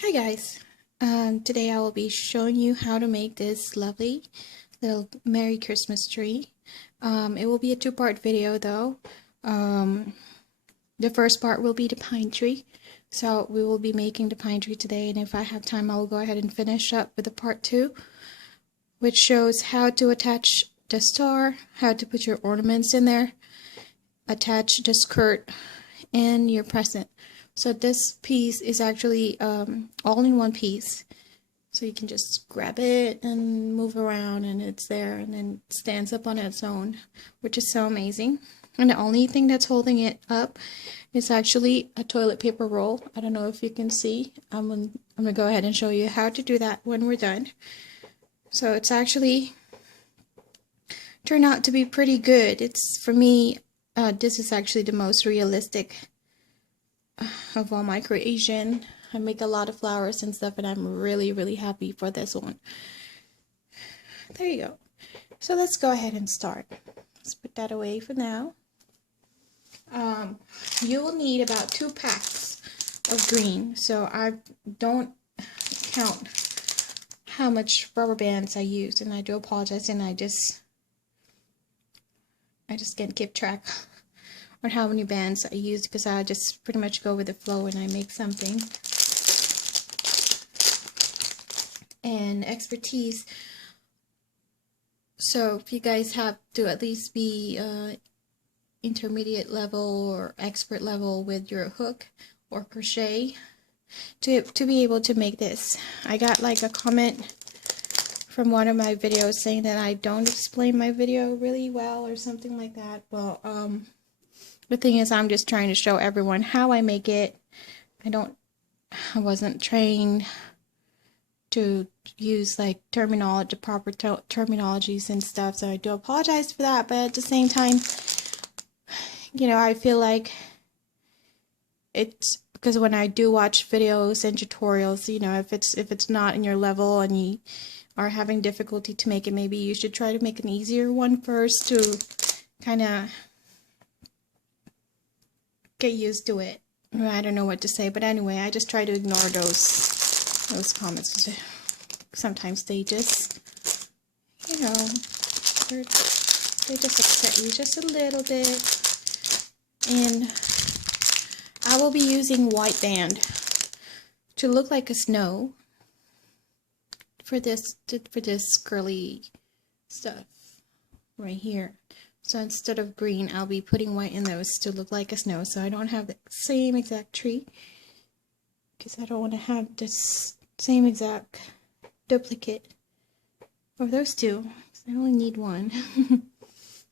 Hi guys, today I will be showing you how to make this lovely little Merry Christmas tree. It will be a two-part video though. Um, the first part will be the pine tree. So we will be making the pine tree today, and if I have time I will go ahead and finish up with the part 2, which shows how to attach the star, how to put your ornaments in there, attach the skirt, and your present. So this piece is actually all in one piece. So you can just grab it and move around and it's there and then it stands up on its own, which is so amazing. And the only thing that's holding it up is actually a toilet paper roll. I don't know if you can see. I'm gonna go ahead and show you how to do that when we're done. So it's actually turned out to be pretty good. It's, for me, this is actually the most realistic of all my creation. I make a lot of flowers and stuff, and I'm really happy for this one. There you go. So let's go ahead and start. Let's put that away for now. You will need about 2 packs of green. So I don't count how much rubber bands I used, and I do apologize, and I just can't keep track on how many bands I used, because I just pretty much go with the flow when I make something. And expertise. So if you guys have to at least be intermediate level or expert level with your hook or crochet to be able to make this. I got like a comment from one of my videos saying that I don't explain my video really well or something like that. Well, the thing is, I'm just trying to show everyone how I make it. I wasn't trained to use like terminology, proper terminologies and stuff, so I do apologize for that. But at the same time, you know, I feel like it's because when I do watch videos and tutorials, you know, if it's not in your level and you are having difficulty to make it, maybe you should try to make an easier one first to kind of get used to it. I don't know what to say, but anyway, I just try to ignore those comments. Sometimes they just, you know, they just upset you just a little bit. And I will be using white band to look like a snow for this curly stuff right here. So instead of green, I'll be putting white in those to look like a snow, so I don't have the same exact tree, because I don't want to have this same exact duplicate of those two. I only need one.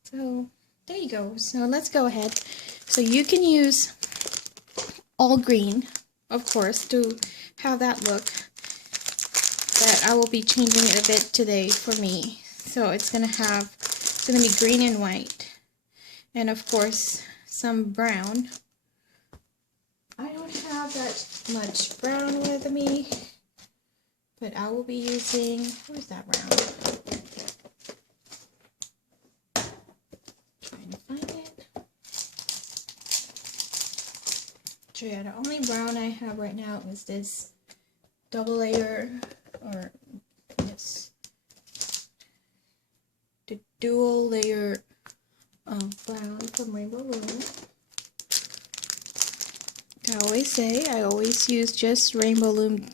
So there you go. So let's go ahead. So you can use all green, of course, to have that look. But I will be changing it a bit today for me. So it's gonna be green and white, and of course some brown. I don't have that much brown with me, but I will be using, where's that brown? Trying to find it. So yeah, the only brown I have right now is this double layer, or yes, the dual layer brown from Rainbow Loom. I always use just Rainbow Loom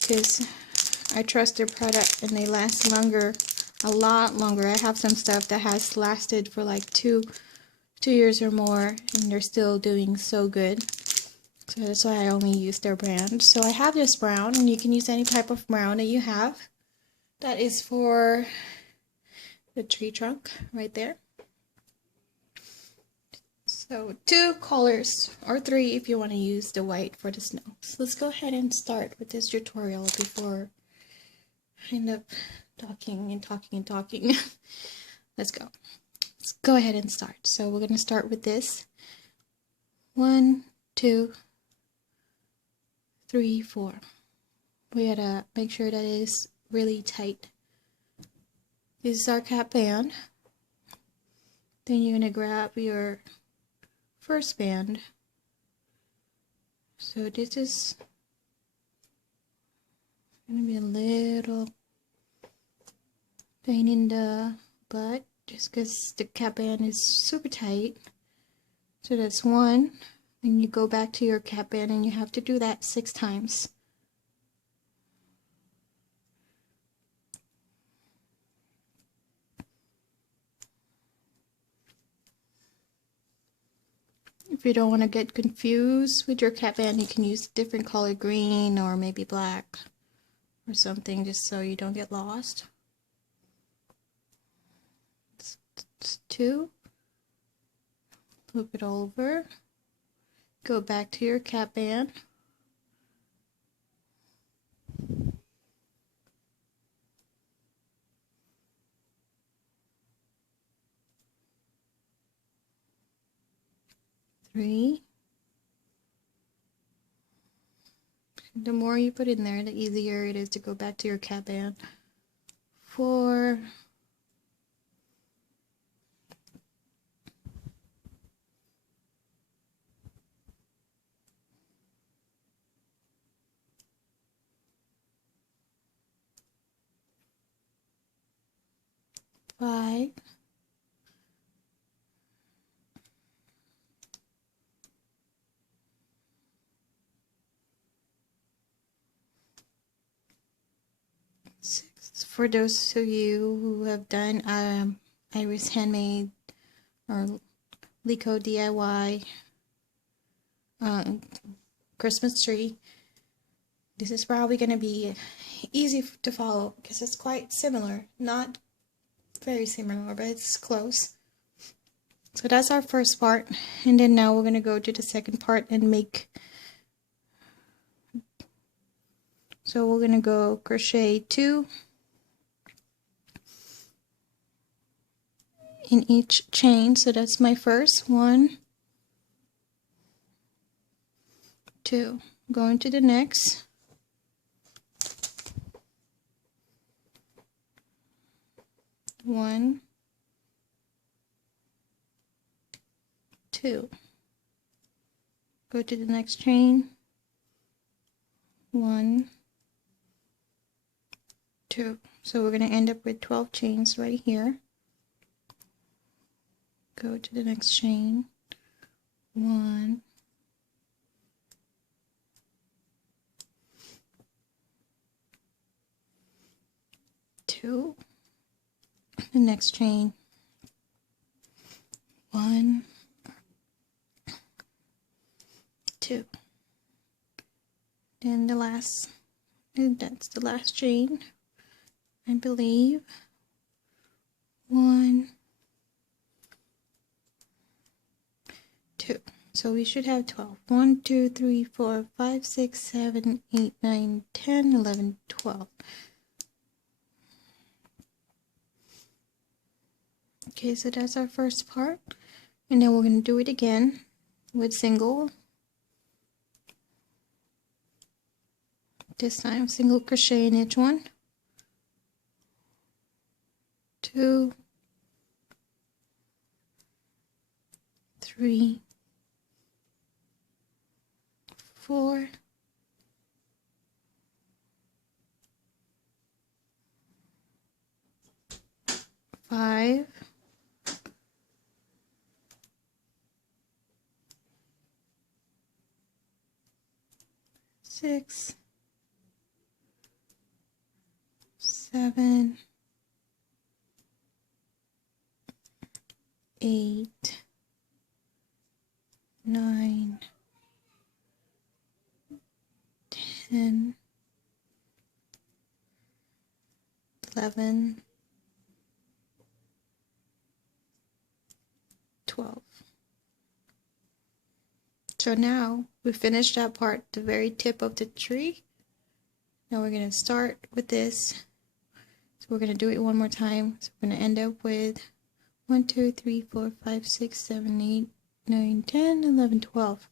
because I trust their product and they last longer, a lot longer. I have some stuff that has lasted for like two years or more, and they're still doing so good. So that's why I only use their brand. So I have this brown, and you can use any type of brown that you have. That is for the tree trunk right there. So 2 colors, or 3 if you want to use the white for the snow. So let's go ahead and start with this tutorial before I end up talking and talking and talking. Let's go. Let's go ahead and start. So we're going to start with this. 1, 2, 3, 4. We gotta make sure that it is really tight. This is our cap band. Then you're gonna grab your first band. So this is Gonna be a little pain in the butt just because the cap band is super tight. So that's one. Then you go back to your cap band and you have to do that 6 times. If you don't want to get confused with your cap band, you can use different color, green or maybe black or something, just so you don't get lost. It's 2. Loop it over. Go back to your cap band. Three. The more you put in there, the easier it is to go back to your cap band. 4. 5. 6. For those of you who have done Iris Handmade or Lico DIY Christmas tree, this is probably going to be easy to follow because it's quite similar. Not very similar, but it's close. So that's our first part, and then now we're going to go to the second part and make. So we're going to go crochet 2 in each chain. So that's my first 1, 2. Going to the next. 1, 2. Go to the next chain. 1, 2. So we're going to end up with 12 chains right here. Go to the next chain. 1, 2. The next chain. 1, 2. Then the last, and that's the last chain, I believe. 1, 2. So we should have 12. 1, 2, 3, 4, 5, 6, 7, 8, 9, 10, 11, 12. Okay, so that's our first part, and then we're going to do it again with single. This time single crochet in each one. 2, 3, 4, 5, 6, 7, 8, 9, 10, 11, 12. So now we finished that part, the very tip of the tree. Now we're going to start with this. So we're going to do it one more time. So we're going to end up with 1, 2, 3, 4, 5, 6, 7, 8, 9, 10, 11, 12.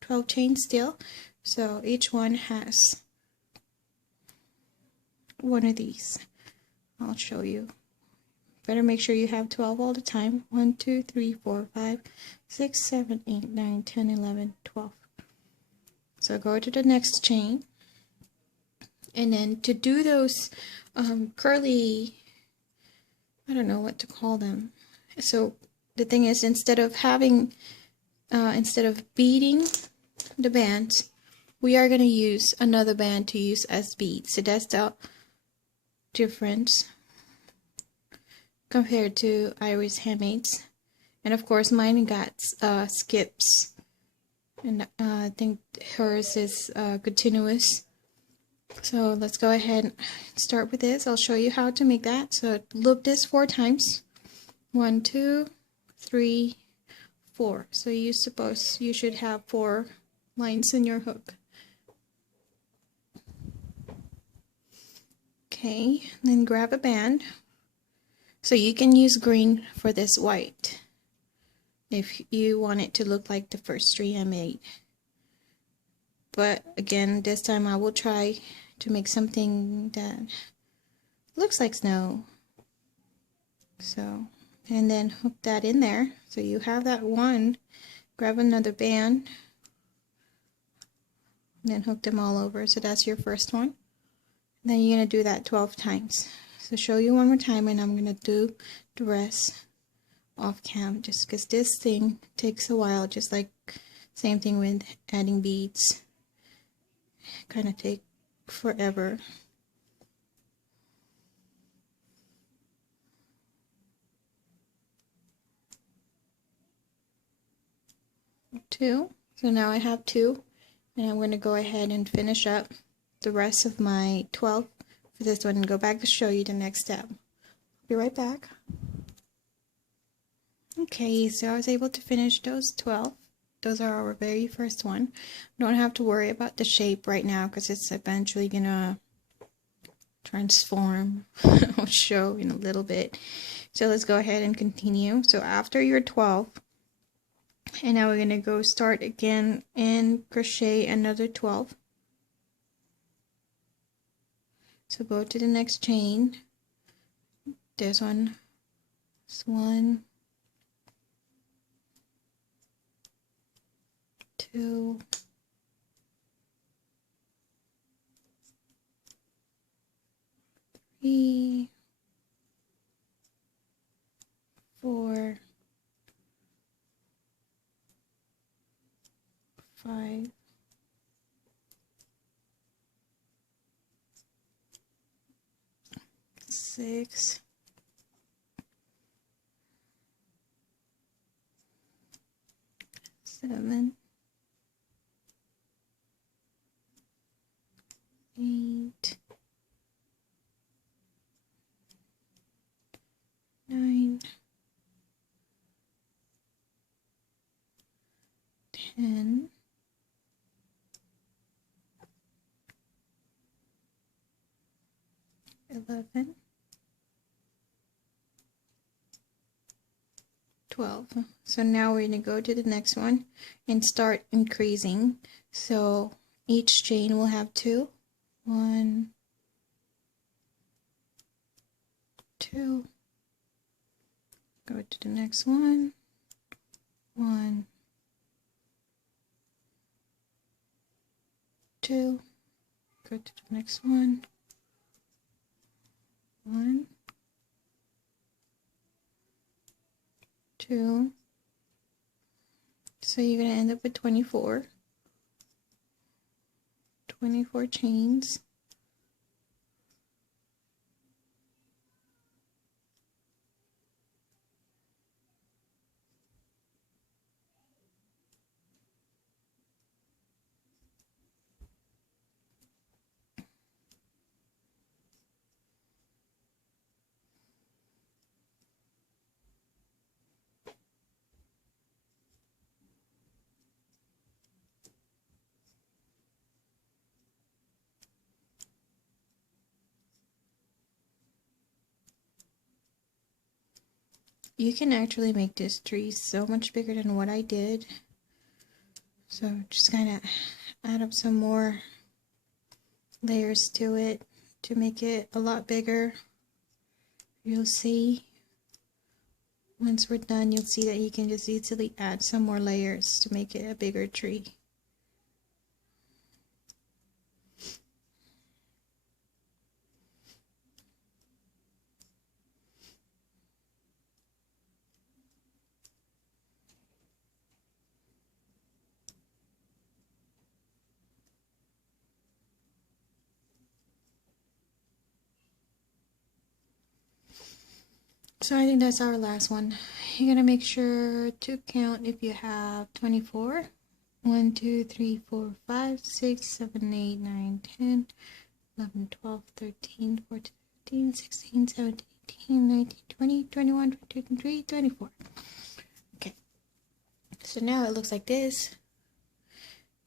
12 chains still. So each one has one of these. I'll show you. Better make sure you have 12 all the time. 1, 2, 3, 4, 5, 6, 7, 8, 9, 10, 11, 12. So go to the next chain. And then to do those curly, I don't know what to call them. So the thing is, instead of beading the bands, we are going to use another band to use as beads. So that's the difference compared to Iris Handmaids. And of course mine got skips, and I think hers is continuous. So let's go ahead and start with this. I'll show you how to make that. So loop this 4 times. 1, 2, 3, 4. So you should have 4 lines in your hook. Okay, then grab a band. So you can use green for this white if you want it to look like the first tree I made. But again, this time I will try to make something that looks like snow. So, and then hook that in there. So you have that one. Grab another band, and then hook them all over. So that's your first one. Then you're going to do that 12 times. So show you one more time, and I'm going to do the rest off cam, just because this thing takes a while, just like same thing with adding beads. Kind of take forever. Two. So now I have 2, and I'm going to go ahead and finish up the rest of my 12 for this one and go back to show you the next step. Be right back. Okay, so I was able to finish those 12. Those are our very first one. Don't have to worry about the shape right now because it's eventually gonna transform. I'll show in a little bit. So let's go ahead and continue. So after your 12, and now we're gonna go start again and crochet another 12. So go to the next chain. This one. This 1, 2, 3, 4, 5, 6, 7, 8, 9, 10, 11, 12. So now we're going to go to the next one and start increasing. So each chain will have 2. 1, 2. Go to the next one. 1, 2. Go to the next one. 1, 2. So you're going to end up with 24 chains. You can actually make this tree so much bigger than what I did. So just kind of add up some more layers to it to make it a lot bigger. You'll see once we're done, you'll see that you can just easily add some more layers to make it a bigger tree. So I think that's our last one. You're gonna make sure to count if you have 24. 1, 2, 3, 4, 5, 6, 7, 8, 9, 10, 11, 12, 13, 14, 15, 16, 17, 18, 19, 20, 21, 22, 23, 24. Okay. So now it looks like this.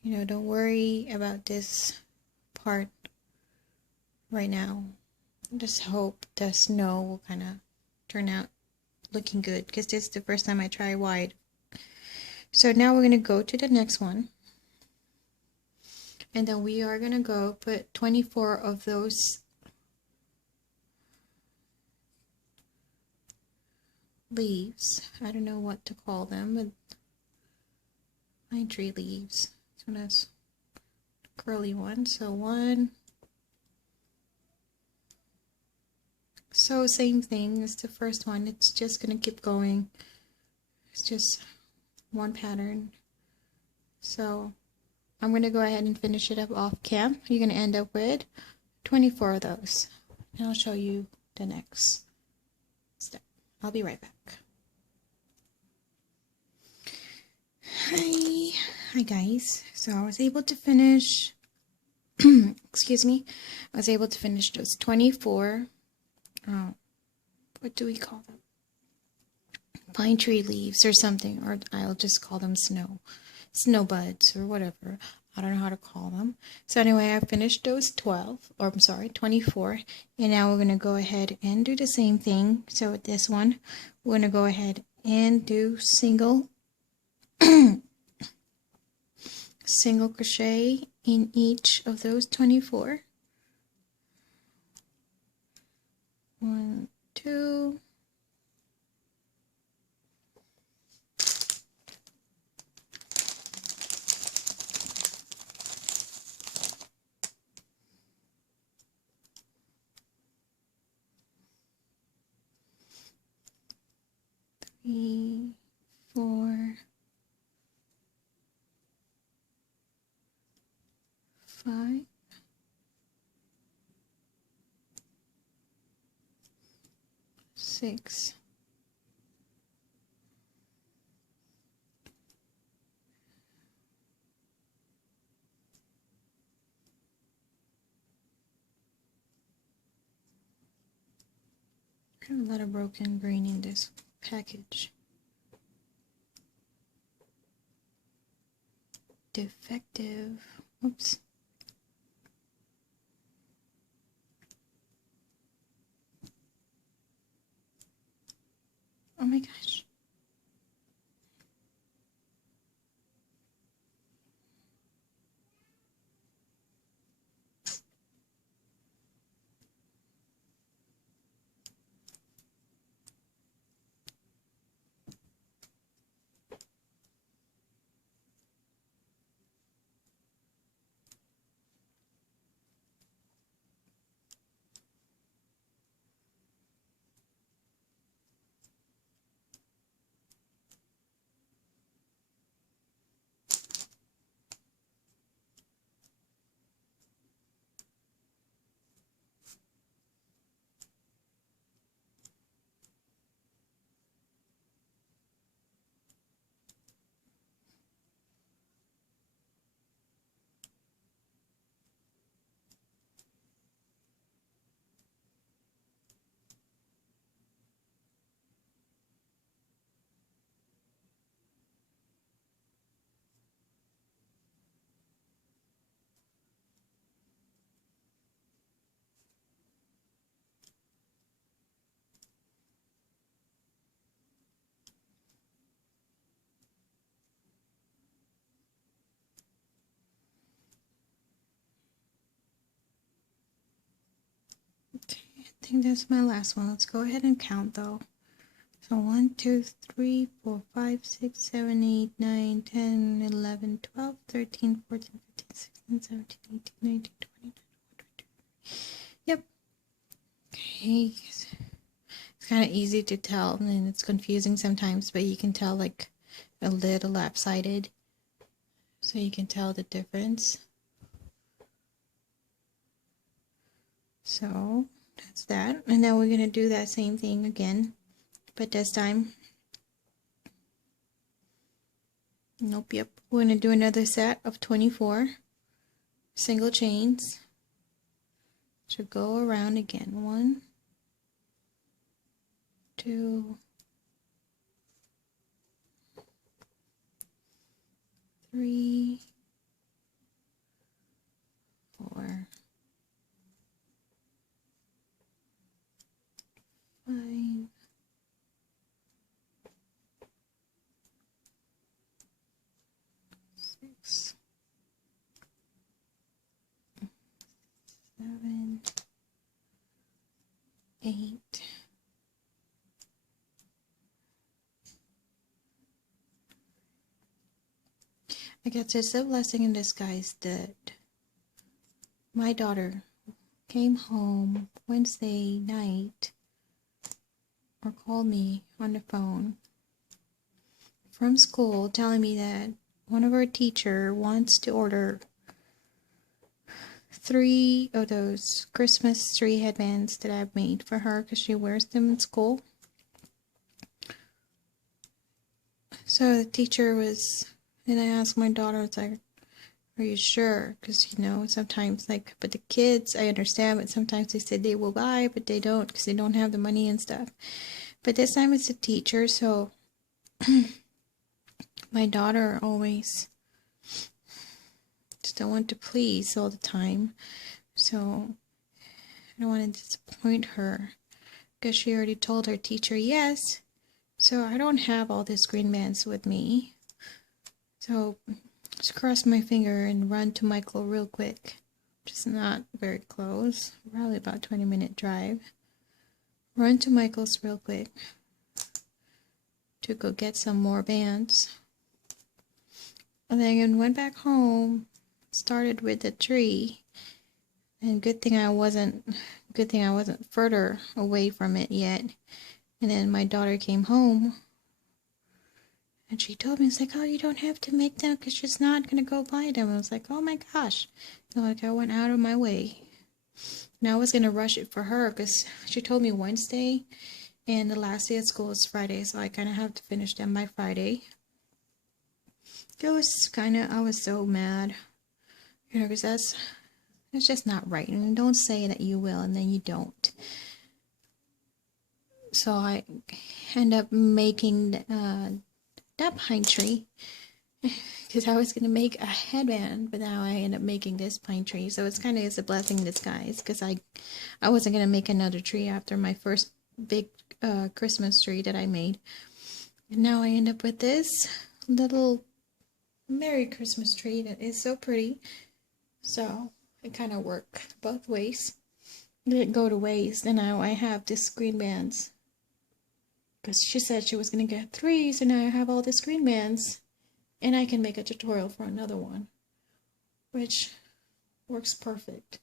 You know, don't worry about this part right now. Just hope the snow will kind of turn out looking good, because this is the first time I try wide. So now we're going to go to the next one, and then we are going to go put 24 of those leaves. I don't know what to call them, but pine tree leaves. So that's curly one. So one. So same thing as the first one. It's just going to keep going. It's just one pattern. So I'm going to go ahead and finish it up off cam. You're going to end up with 24 of those. And I'll show you the next step. I'll be right back. Hi guys. So I was able to finish excuse me. I was able to finish those 24 what do we call them? Pine tree leaves or something, or I'll just call them snow buds or whatever. I don't know how to call them. So anyway, I finished those 12, or I'm sorry, 24, and now we're going to go ahead and do the same thing. So with this one, we're going to go ahead and do single single crochet in each of those 24. 1, 2, 3, 4, 5, 6, 've got a lot of broken green in this package. Defective. Oops. Oh my gosh. Okay, I think that's my last one. Let's go ahead and count though. So 1, 2, 3, 4, 5, 6, 7, 8, 9, 10, 11, 12, 13, 14, 15, 16, 17, 18, 19, 20, 21, 22. Yep. Okay. It's kind of easy to tell, and it's confusing sometimes, but you can tell like a little lopsided. So you can tell the difference. So that's that. And now we're going to do that same thing again But this time, nope, yep. We're going to do another set of 24 single chains to go around again. 1, 2, 3, 4, 5, 6, 7, 8. I guess it's a blessing in disguise that my daughter came home Wednesday night or called me on the phone from school telling me that one of our teacher wants to order 3 of those Christmas tree headbands that I've made for her because she wears them in school. So the teacher was, and I asked my daughter, it's like, are you sure? Because, you know, sometimes, like, but the kids, I understand, but sometimes they said they will buy, but they don't because they don't have the money and stuff. But this time it's the teacher, so my daughter always just don't want to please all the time. So I don't want to disappoint her because she already told her teacher yes. So I don't have all these green bands with me. So just cross my finger and run to Michael real quick. Just not very close. Probably about 20-minute drive. Run to Michael's real quick to go get some more bands. And then went back home. Started with the tree. And good thing I wasn't further away from it yet. And then my daughter came home. And she told me, it's like, oh, you don't have to make them because she's not going to go buy them. I was like, oh my gosh. So, like, I went out of my way. And I was going to rush it for her because she told me Wednesday. And the last day of school is Friday. So I kind of have to finish them by Friday. I was so mad. You know, because it's just not right. And don't say that you will and then you don't. So I end up making that pine tree because I was going to make a headband, but now I end up making this pine tree. So it's kind of a blessing in disguise because I wasn't going to make another tree after my first big Christmas tree that I made. And now I end up with this little Merry Christmas tree that is so pretty. So it kind of worked both ways. It didn't go to waste, and now I have these green bands. Because she said she was going to get 3, so now I have all these green bands. And I can make a tutorial for another one. Which works perfect.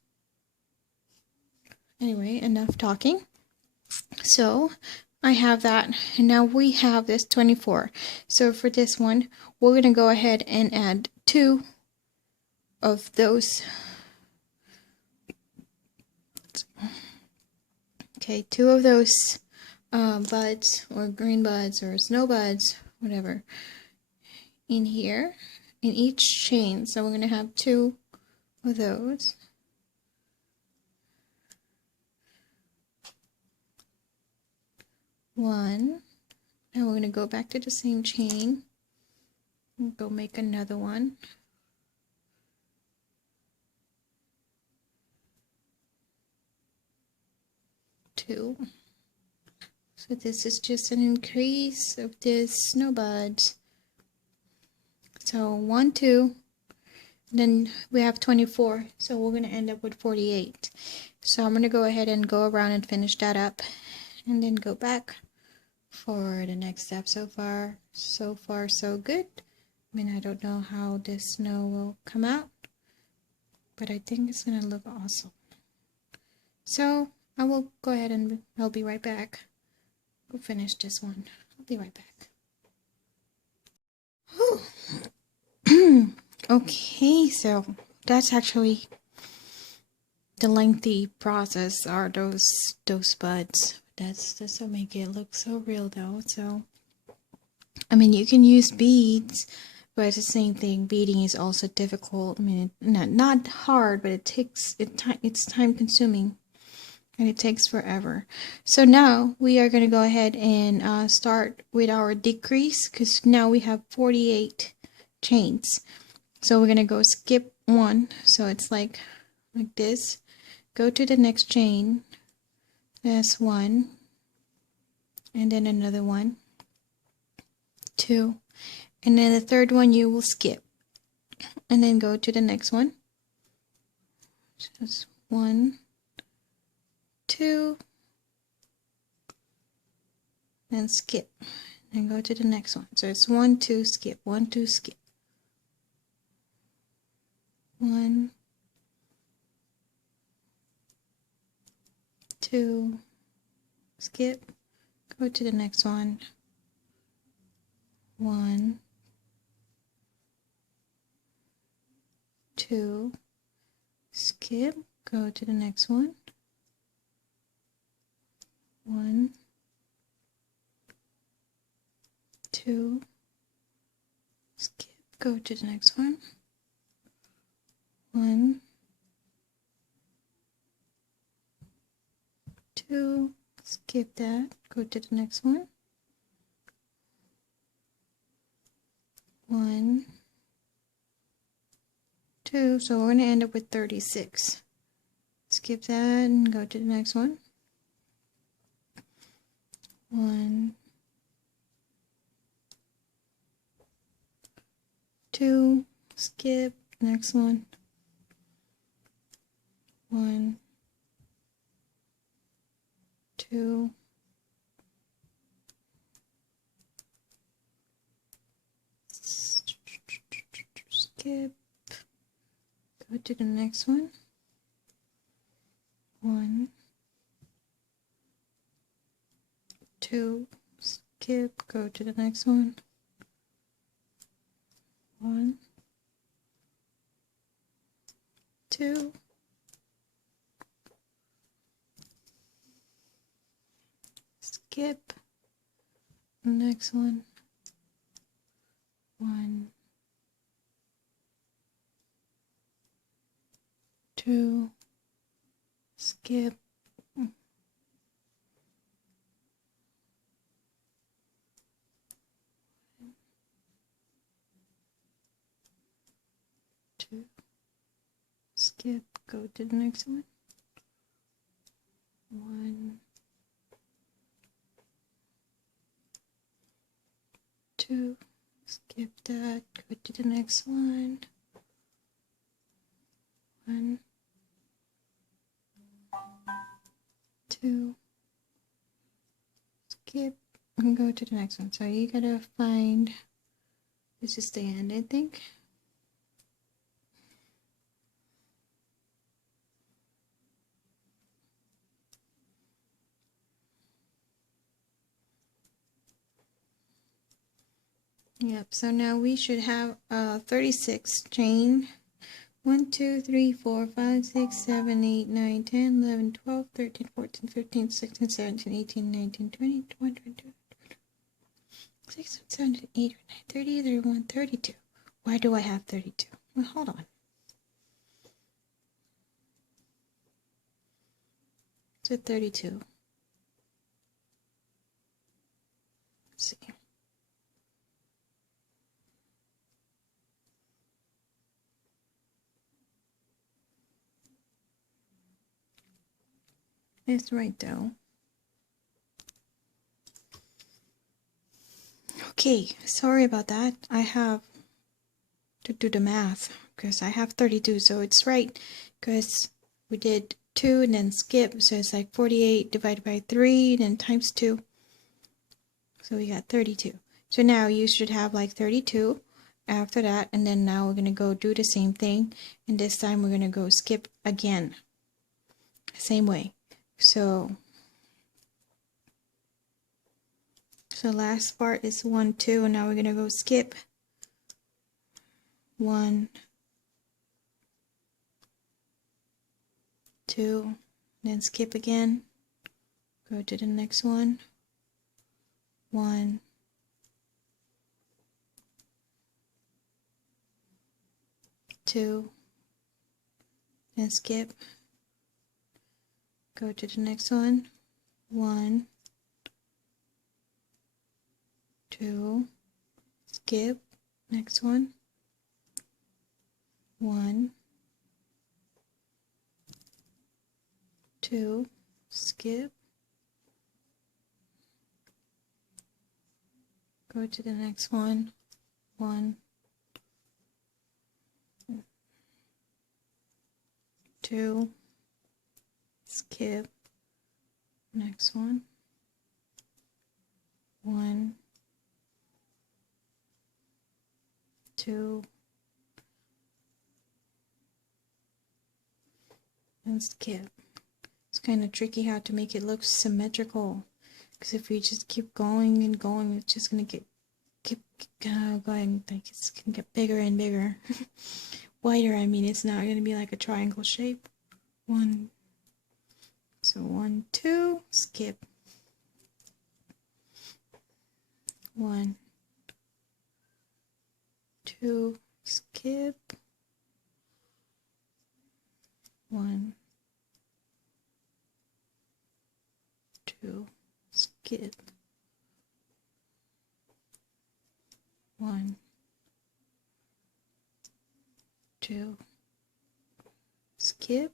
Anyway, enough talking. So, I have that. And now we have this 24. So for this one, we're going to go ahead and add 2 of those. Okay, 2 of those buds or green buds or snow buds, whatever, in here, in each chain. So we're going to have 2 of those. One. Now we're going to go back to the same chain and go make another one. 2. So this is just an increase of this snow buds. So 1, 2, then we have 24. So we're going to end up with 48. So I'm going to go ahead and go around and finish that up and then go back for the next step. So far so good. I mean, I don't know how this snow will come out, but I think it's going to look awesome. So I will go ahead and I'll be right back. We'll finish this one. I'll be right back. Okay, so that's actually the lengthy process are those buds. That's just to make it look so real though. So I mean, you can use beads, but it's the same thing. Beading is also difficult. I mean, not hard, but it's time consuming, and it takes forever. So now we are going to go ahead and start with our decrease, because now we have 48 chains. So we're going to go skip one. So it's like this. Go to the next chain. That's one, and then another one, two, and then the third one you will skip, and then go to the next one. Just one, two, and skip, and go to the next one. So it's 1 2 skip, 1 2 skip, 1 2 skip, go to the next one, 1 2 skip, go to the next one, 1 2 skip, go to the next one, 1 2 skip that, go to the next one, 1 2. So we're going to end up with 36. Skip that and go to the next one. 1 2 skip, next one, 1 2 skip, go to the next one, 1 2 skip, go to the next one, 1 2 skip, next one, 1 2 skip, 2 skip, go to the next one, 1 2 skip that, go to the next one, 1 2 skip, and go to the next one. So you gotta find, this is the end, I think. Yep, so now we should have 36 chain. 1 2 3 4 5 6 7 8 9 10 11 12 13 14 15 16 17 18 19 20 21 22 26 27 28 30 31 32. Why do I have 32? Well, hold on. So 32. Let's see. It's right though. Okay, sorry about that. I have to do the math because I have 32, so it's right because we did 2 and then skip, so it's like 48 divided by 3 and then times 2. So we got 32. So now you should have like 32 after that, and then now we're going to go do the same thing, and this time we're going to go skip again. Same way. So last part is 1 2, and now we're going to go skip 1 2, then skip again, Go to the next one. 1, 2, and skip. Go to the next one. 1, 2, skip. Next one. 1, 2, skip. Go to the next one. 1, 2, skip. Next one. 1, 2, and skip. It's kind of tricky how to make it look symmetrical, because if you just keep going and going, it's just gonna keep going, like it's gonna get bigger and bigger. Wider, I mean, it's not gonna be like a triangle shape. 1, so 1, 2, skip. 1, 2, skip. 1, 2, skip. 1, 2, skip.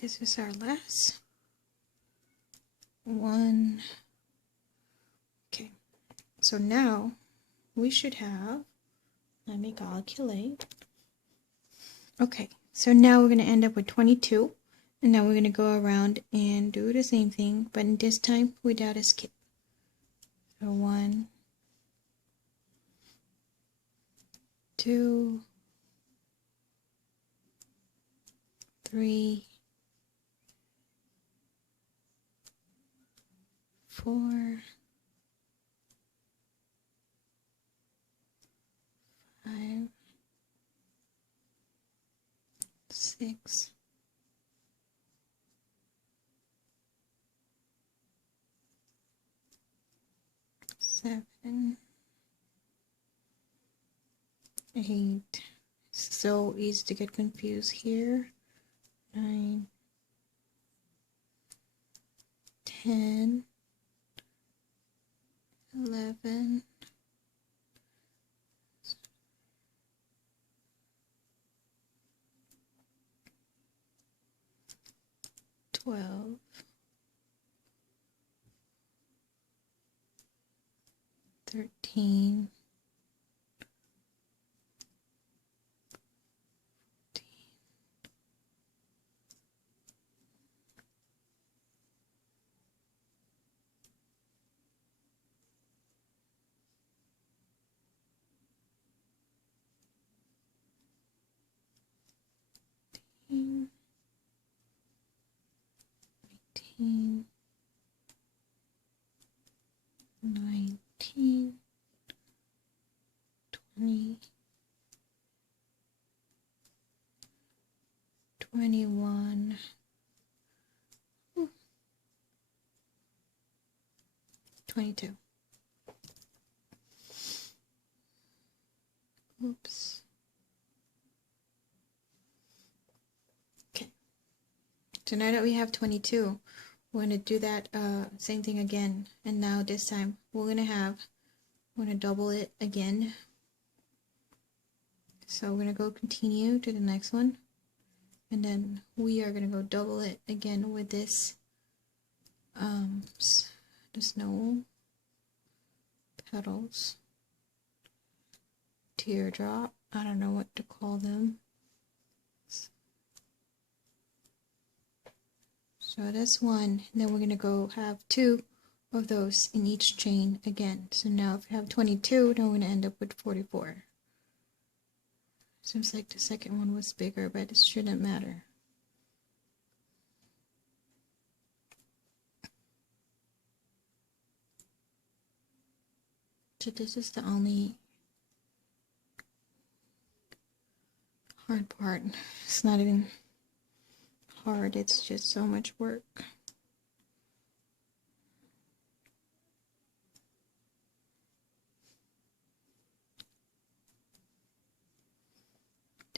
This is our last one. Okay, so now we should have, let me calculate. Okay, so now we're going to end up with 22, and now we're going to go around and do the same thing, but this time without a skip. So 1, 2, 3, 4, 5, 6, 7, 8. So easy to get confused here. 9, 10, 11, 12, 13, 14, 18, 19, 20, 21, 22. Oops. Okay. So now that we have 22, we're going to do that same thing again. And now this time we're going to double it again. So we're going to go continue to the next one. And then we are going to go double it again with this the snow petals, teardrop, I don't know what to call them. So that's one, and then we're going to go have 2 of those in each chain again. So now if we have 22, then we're going to end up with 44. Seems like the second one was bigger, but it shouldn't matter. So this is the only hard part. It's not even hard, it's just so much work.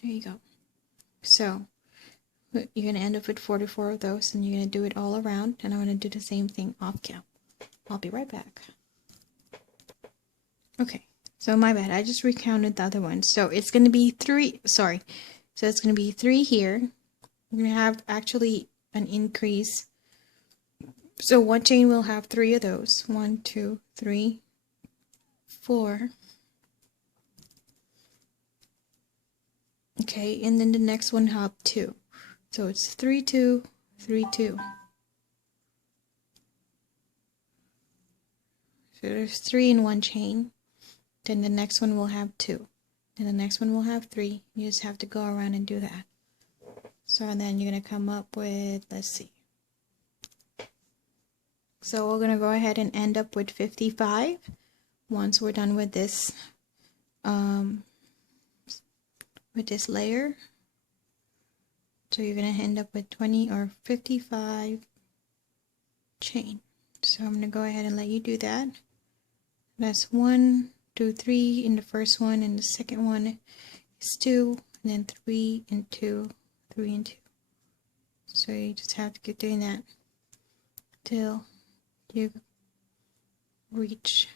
There you go. So you're going to end up with 44 of those, and you're going to do it all around, and I'm going to do the same thing off cam. I'll be right back. Okay, so my bad, I just recounted the other ones. So it's going to be 3, sorry, so it's going to be 3 here. We're going to have actually an increase. So one chain will have 3 of those. 1, 2, 3, 4. Okay, and then the next one have 2. So it's 3, 2, 3, 2. So there's 3 in one chain. Then the next one will have 2. Then the next one will have 3. You just have to go around and do that. So and then you're going to come up with, let's see. So we're going to go ahead and end up with 55 once we're done with this layer. So you're going to end up with 20 or 55 chain. So I'm going to go ahead and let you do that. That's 1, 2, 3 in the first one, and the second one is 2, and then 3 and 2, 3 and 2. So you just have to keep doing that till you reach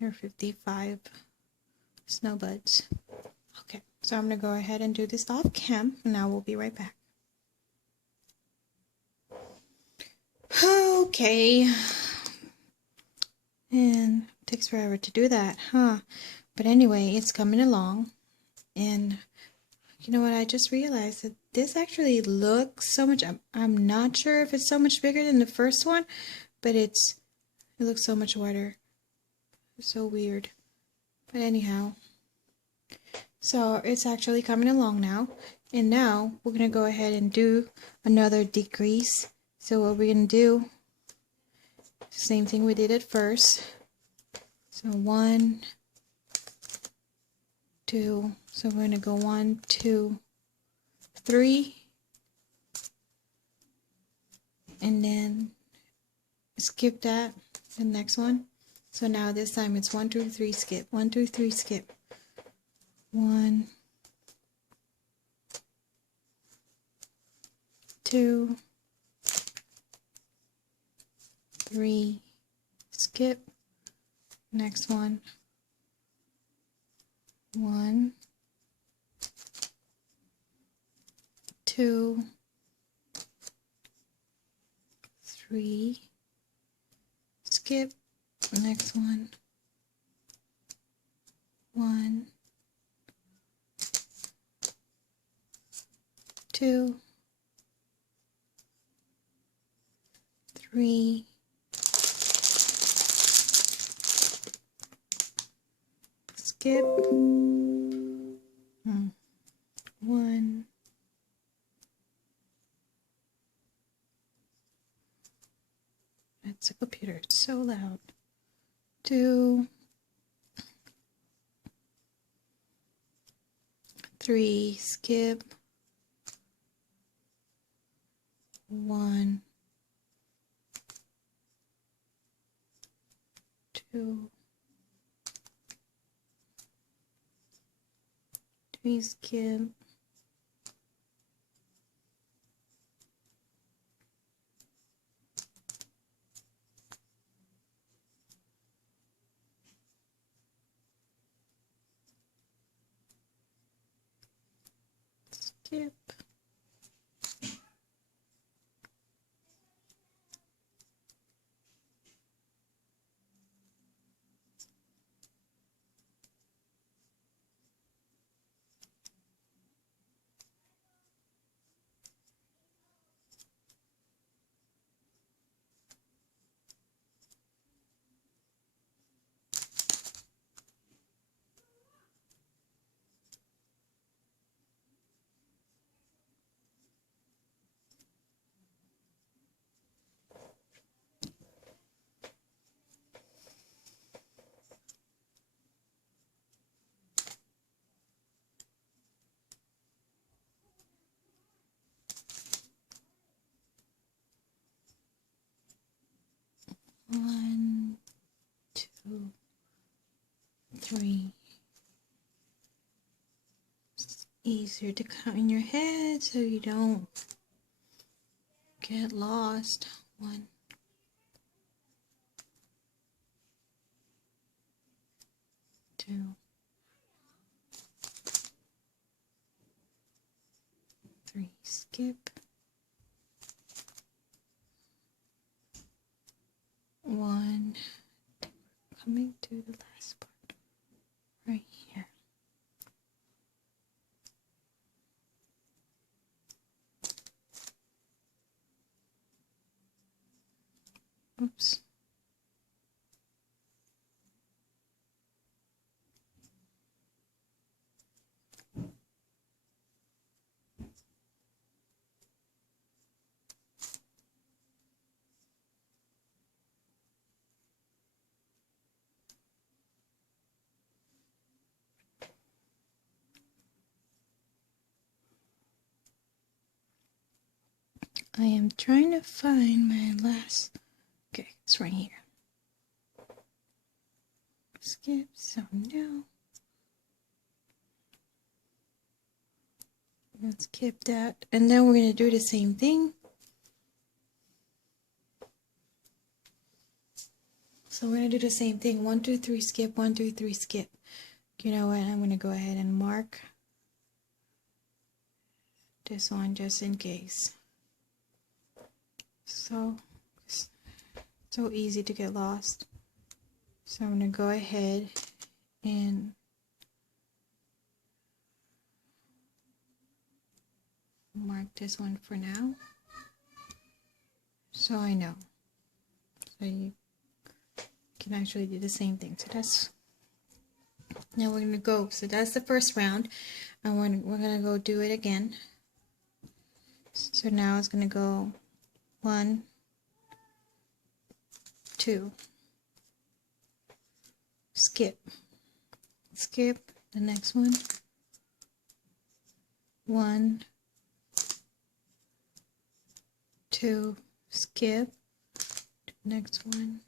your 55 snow buds. Okay, so I'm going to go ahead and do this off cam, and I will be right back. Okay, and it takes forever to do that, huh? But anyway, it's coming along, and you know what, I just realized that this actually looks so much, I'm not sure if it's so much bigger than the first one, but it looks so much wider. It's so weird. But anyhow, so it's actually coming along now, and now we're going to go ahead and do another decrease. So what we're going to do, same thing we did at first. So 1, 2, so we're going to go 1, 2, 3, and then skip that, the next one. So now this time it's 1, 2, 3, skip, 1, 2, 3, skip, 1, 2, 3, skip, next one, 1, 2, 3, skip, next one, 1, 2, 3, skip, 1, that's the computer, it's so loud, 2, 3, skip, 1, 2, 3, skip, 1, 2, 3, easier to count in your head so you don't get lost. 1, 2, 3, skip. 1, coming to the last part right here. Oops. I am trying to find my last. Okay, it's right here. Skip, so no. Let's skip that. And then we're going to do the same thing. So we're going to do the same thing. 1, 2, 3, skip, 1, 2, 3, skip. You know what? I'm going to go ahead and mark this one just in case. So easy to get lost. So I'm going to go ahead and mark this one for now. So I know. So you can actually do the same thing. So that's, now we're going to go. So that's the first round. And we're going to go do it again. So now it's going to go 1, 2, skip, skip the next one, 1, 2, skip the next one,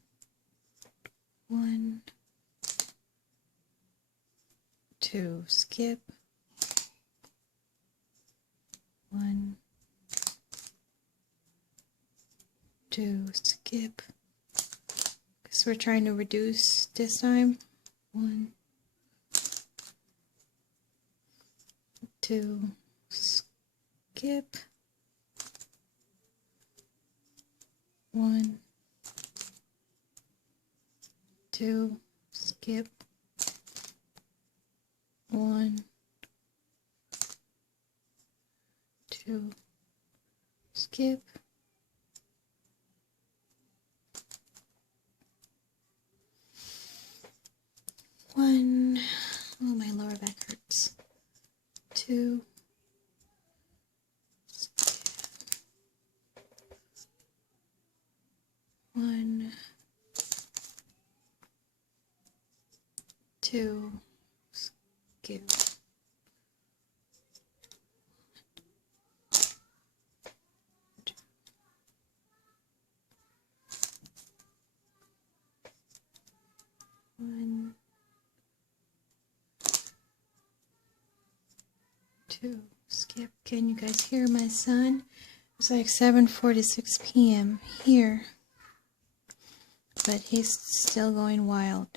1, 2, skip, 1, 2, skip, because we're trying to reduce this time. 1, 2, skip, 1, 2, skip, 1, 2, skip, 1, oh my lower back hurts, 2, skip, 1, 2, skip, 1, 2, skip. Can you guys hear my son? It's like 7:46 p.m. here, but he's still going wild.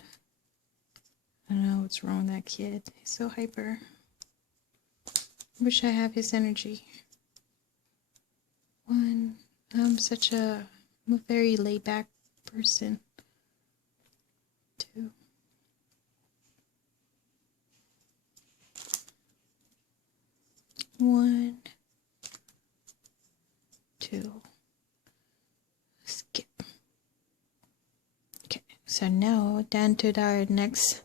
I don't know what's wrong with that kid. He's so hyper. Wish I have his energy. 1, I'm a very laid back person. 2, 1, 2, skip. Okay, so now down to our next,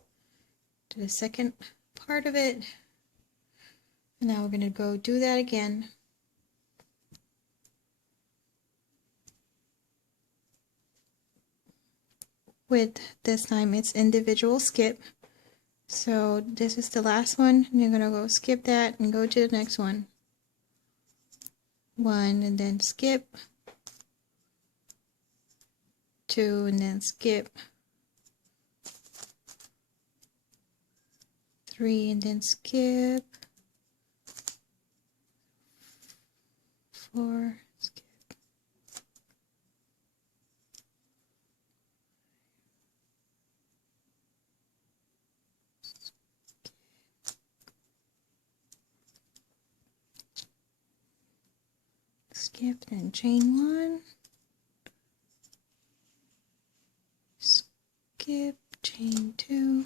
to the second part of it. And now we're going to go do that again. With this time it's individual skip. So this is the last one, and you're going to go skip that and go to the next one. 1 and then skip. 2 and then skip. 3 and then skip. 4, skip. Skip, then chain 1, skip, chain 2,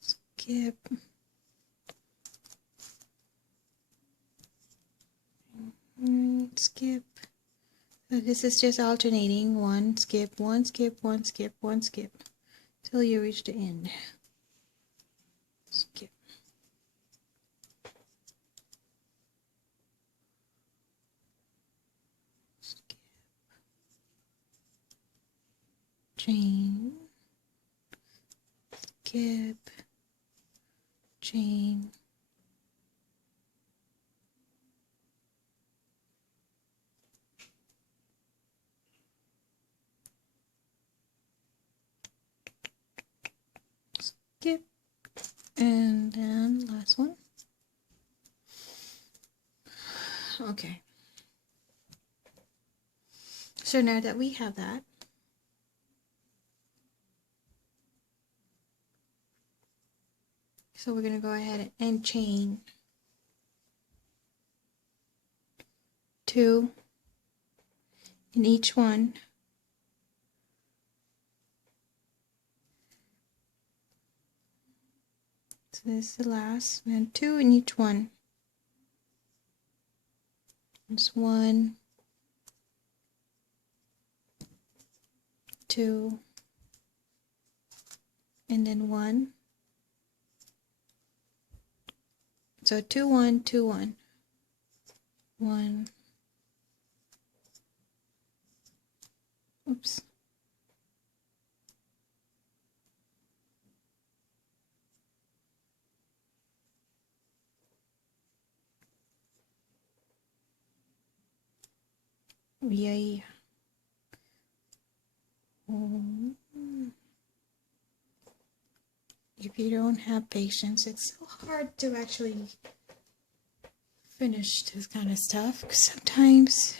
skip, skip. So this is just alternating 1 skip, 1 skip, 1 skip, 1 skip till you reach the end. Skip. Skip. Chain. Skip. Chain. Skip. And then last one. Okay. So now that we have that, so we're going to go ahead and chain 2 in each one. So this is the last, and 2 in each one. It's 1, 2, and then 1. So 2, 1, 2, 1, 1. Oops. Yay. If you don't have patience, it's so hard to actually finish this kind of stuff, because sometimes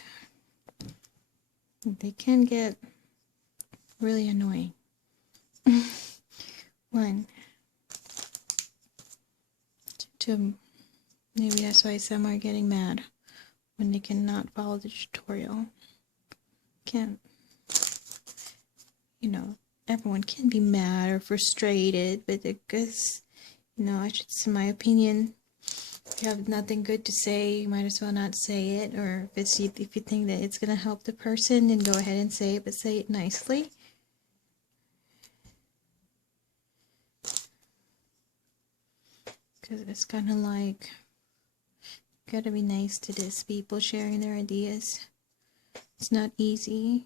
they can get really annoying. 1, 2, maybe that's why some are getting mad when they cannot follow the tutorial. Can't, you know, everyone can be mad or frustrated, but because, you know, in my opinion, if you have nothing good to say, you might as well not say it. Or if you think that it's gonna help the person, then go ahead and say it, but say it nicely. Because it's kind of like, you gotta be nice to these people sharing their ideas. It's not easy.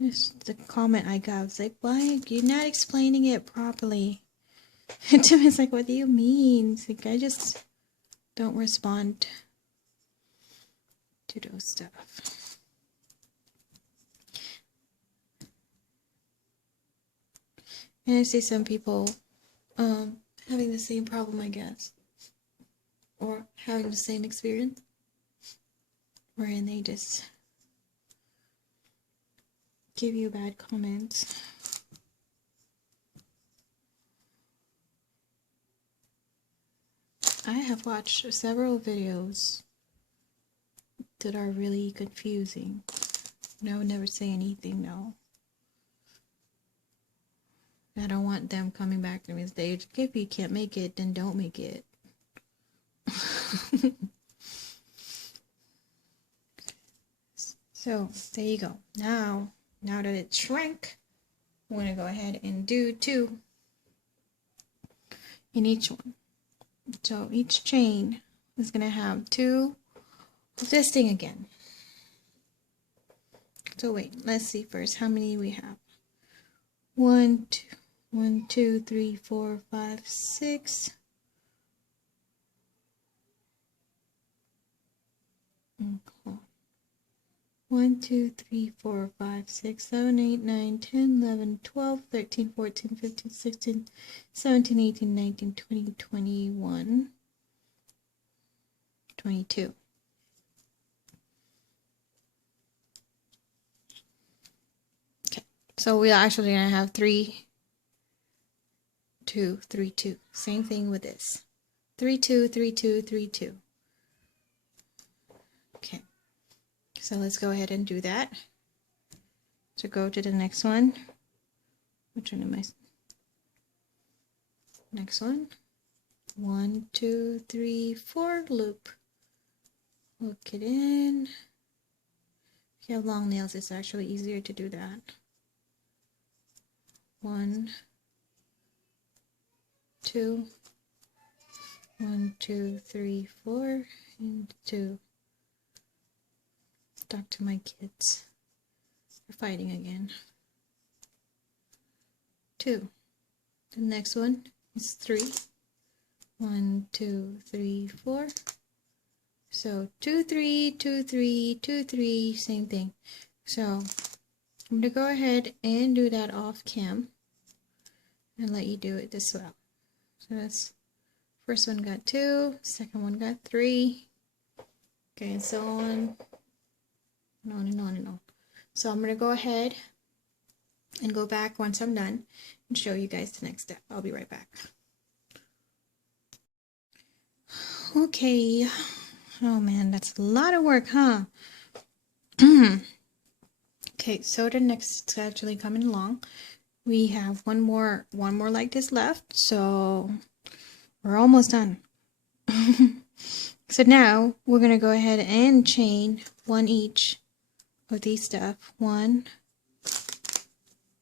Just the comment I got was like, why you're not explaining it properly? And to me, it's like, what do you mean? It's like, I just don't respond to those stuff. And I see some people having the same problem, I guess, or having the same experience, wherein they just give you bad comments. I have watched several videos that are really confusing. And I would never say anything, no. I don't want them coming back to me and say, if you can't make it, then don't make it. So, there you go. Now that it shrank, I'm going to go ahead and do 2 in each one. So each chain is going to have 2 of this thing again. So wait, let's see first how many we have. 1, 2, 3, 4, 5, 6. 1, 2, 3, 4, 5, 6, 7, 8, 9, 10, 11, 12, 13, 14, 15, 16, 17, 18, 19, 20, 21, 22. Okay, so we're actually going to have 3, 2, 3, 2. Same thing with this. 3, 2, 3, 2, 3, 2. Okay, so let's go ahead and do that. So go to the next one. Which one am I? Next one. 1, 2, 3, 4, loop. Hook it in. If you have long nails, it's actually easier to do that. 1, 2, 1, 2, 3, 4, and 2. Talk to my kids. They're fighting again. 2. The next one is 3. 1, 2, 3, 4. So 2, 3, 2, 3, 2, 3, same thing. So I'm going to go ahead and do that off cam and let you do it this way. So that's first one got 2, second one got 3. Okay, and so on and on and on and on. So I'm going to go ahead and go back once I'm done and show you guys the next step. I'll be right back. Okay. Oh man, that's a lot of work, huh? Okay, so the next is actually coming along. We have one more like this left, so we're almost done. So now we're gonna go ahead and chain one each of these stuff. 1.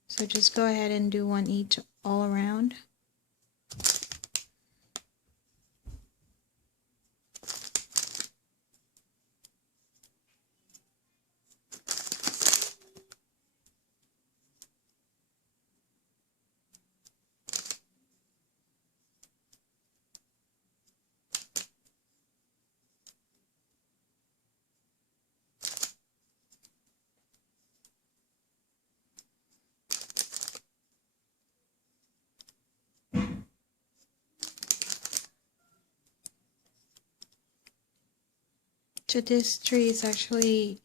So just go ahead and do 1 each all around. So this tree is actually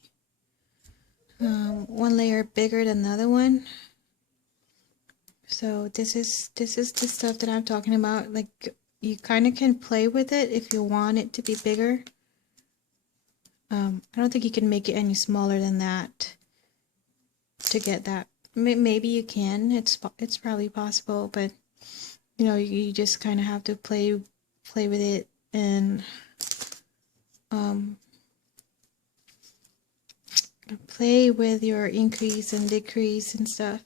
one layer bigger than the other one. So this is the stuff that I'm talking about. Like, you kind of can play with it if you want it to be bigger. I don't think you can make it any smaller than that to get that. Maybe you can. It's probably possible, but you know, you just kind of have to play with it and play with your increase and decrease and stuff.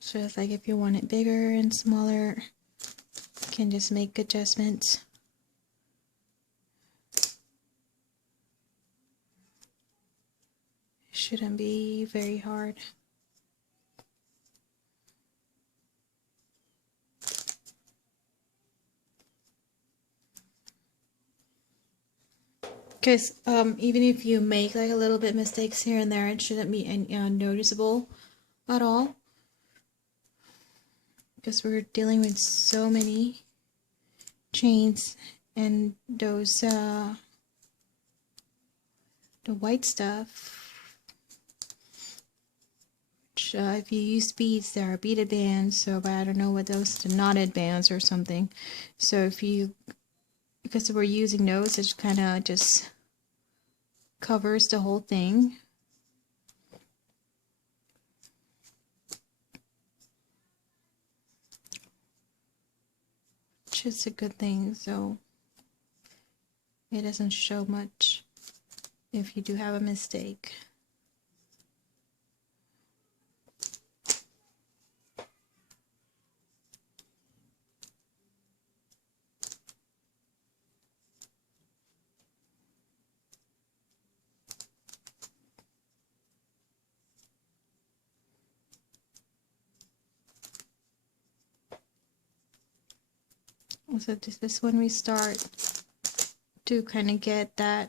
So it's like if you want it bigger and smaller, you can just make adjustments. It shouldn't be very hard. Because even if you make like a little bit mistakes here and there, it shouldn't be noticeable at all. Because we're dealing with so many chains and those the white stuff. Which, if you use beads, there are beaded bands. So, but I don't know what those, the knotted bands or something. So if you, because we're using those, it kind of just covers the whole thing. Which is a good thing, so it doesn't show much if you do have a mistake. So this is when we start to kind of get the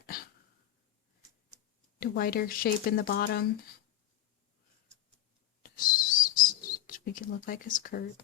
wider shape in the bottom. Just to make it look like a skirt.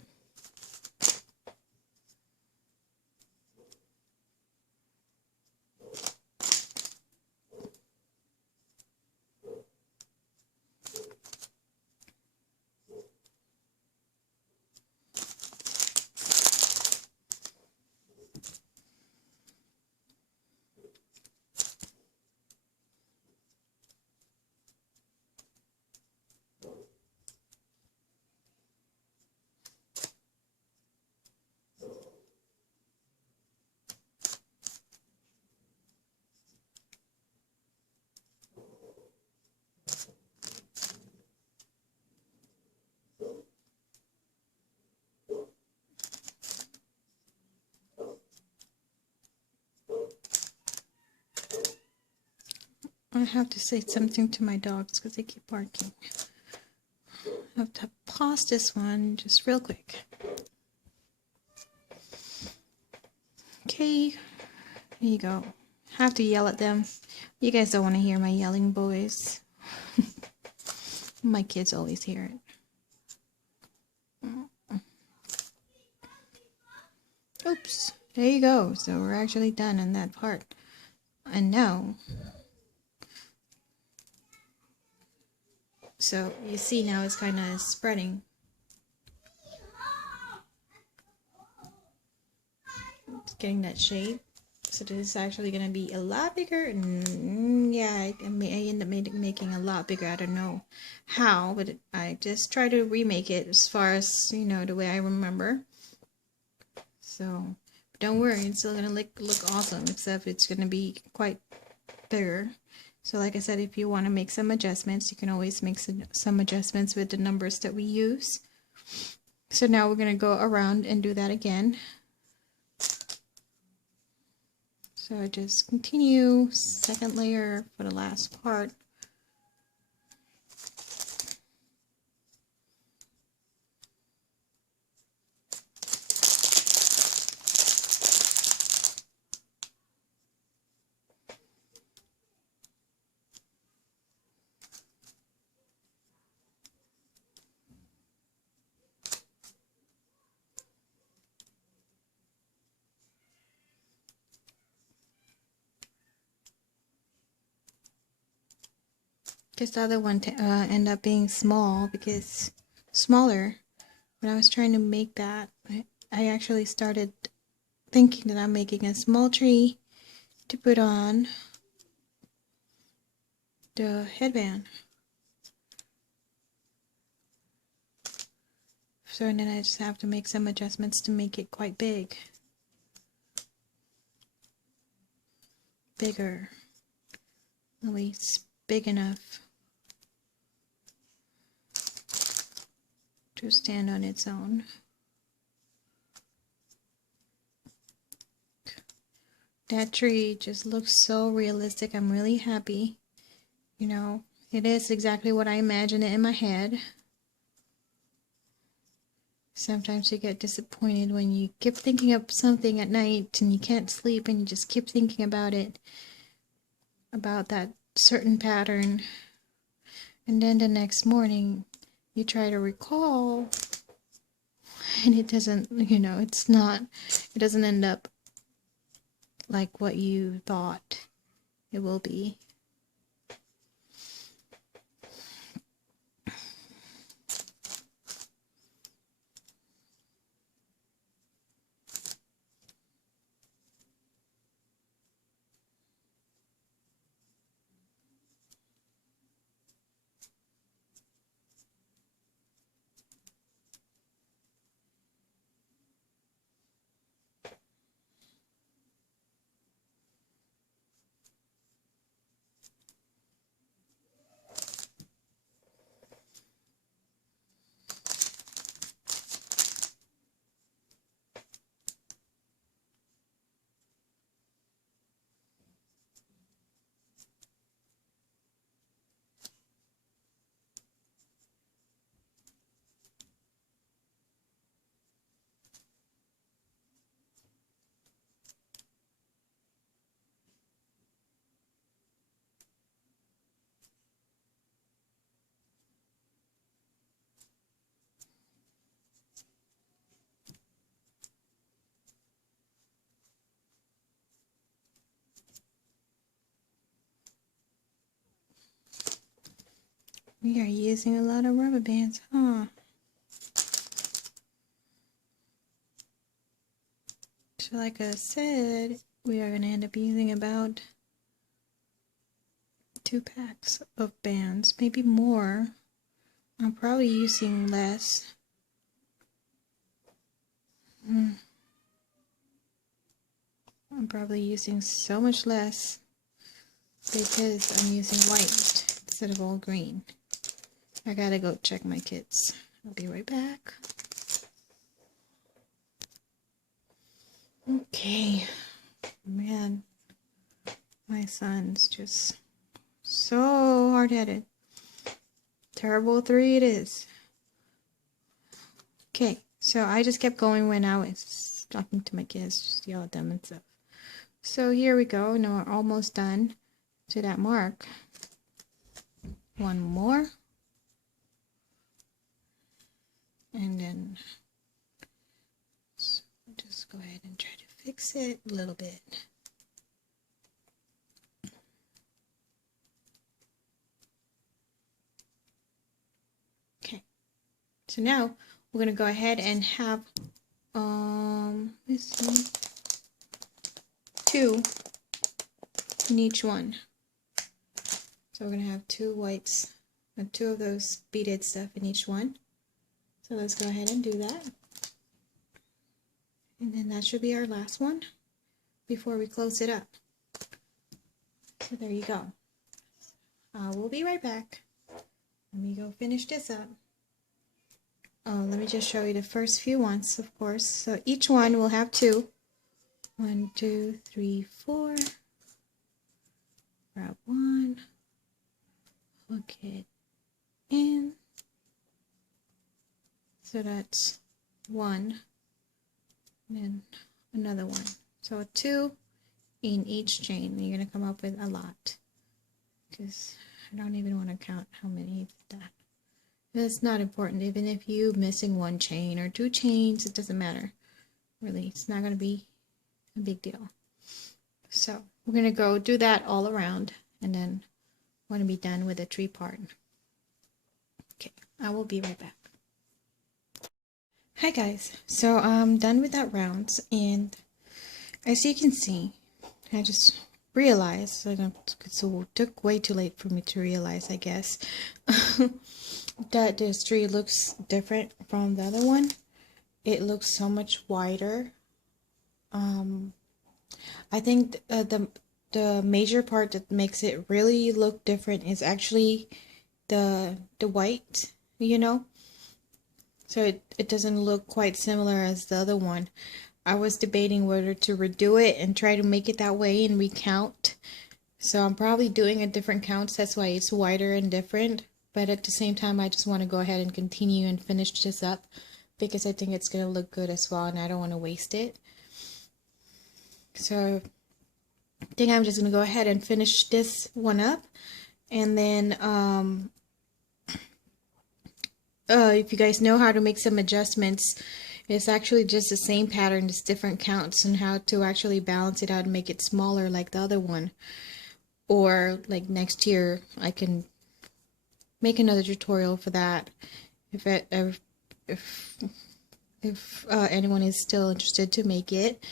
I have to say something to my dogs because they keep barking. I have to pause this one just real quick. Okay, there you go. Have to yell at them. You guys don't want to hear my yelling voice. My kids always hear it. Oops, there you go. So we're actually done in that part. And now, so you see now it's kind of spreading. It's getting that shape. So this is actually going to be a lot bigger. And yeah, I end up making a lot bigger. I don't know how, but I just try to remake it as far as, you know, the way I remember. So don't worry, it's still going to look awesome, except it's going to be quite bigger. So like I said, if you want to make some adjustments, you can always make some adjustments with the numbers that we use. So now we're going to go around and do that again. So I just continue, second layer for the last part. Because the other one ended up being smaller. When I was trying to make that, I actually started thinking that I'm making a small tree to put on the headband. So and then I just have to make some adjustments to make it quite big. Bigger. At least big enough to stand on its own. That tree just looks so realistic. I'm really happy. You know, it is exactly what I imagined it in my head. Sometimes you get disappointed when you keep thinking of something at night and you can't sleep and you just keep thinking about it, about that certain pattern. And then the next morning you try to recall and it doesn't, you know, it doesn't end up like what you thought it will be. We are using a lot of rubber bands, huh? So like I said, we are going to end up using about 2 packs of bands, maybe more. I'm probably using less. I'm probably using so much less because I'm using white instead of all green. I gotta go check my kids. I'll be right back. Okay. Man, my son's just so hard-headed. Terrible 3 it is. Okay, so I just kept going when I was talking to my kids, just yell at them and stuff. So here we go. Now we're almost done to that mark. One more. And then so just go ahead and try to fix it a little bit. Okay, so now we're going to go ahead and have let's see, 2 in each one. So we're going to have 2 whites and 2 of those beaded stuff in each one. So let's go ahead and do that. And then that should be our last one before we close it up. So there you go. We'll be right back. Let me go finish this up. Oh, let me just show you the first few ones, of course. So each one will have 2. 1, 2, 3, 4. Grab one. Hook it in. So that's 1. And then another one. So 2 in each chain. You're going to come up with a lot. Because I don't even want to count how many that. It's not important. Even if you're missing 1 chain or 2 chains, it doesn't matter. Really, it's not going to be a big deal. So we're going to go do that all around, and then want to be done with the tree part. Okay, I will be right back. Hi guys, so I'm done with that rounds, and as you can see, I just realized, so it took way too late for me to realize, I guess, that this tree looks different from the other one. It looks so much wider. I think the major part that makes it really look different is actually the white, you know. So it doesn't look quite similar as the other one. I was debating whether to redo it and try to make it that way and recount. So I'm probably doing a different counts. That's why it's wider and different. But at the same time, I just want to go ahead and continue and finish this up because I think it's going to look good as well, and I don't want to waste it. So I think I'm just going to go ahead and finish this one up, and then if you guys know how to make some adjustments, it's actually just the same pattern, just different counts and how to actually balance it out and make it smaller like the other one. Or like next year I can make another tutorial for that if anyone is still interested to make it.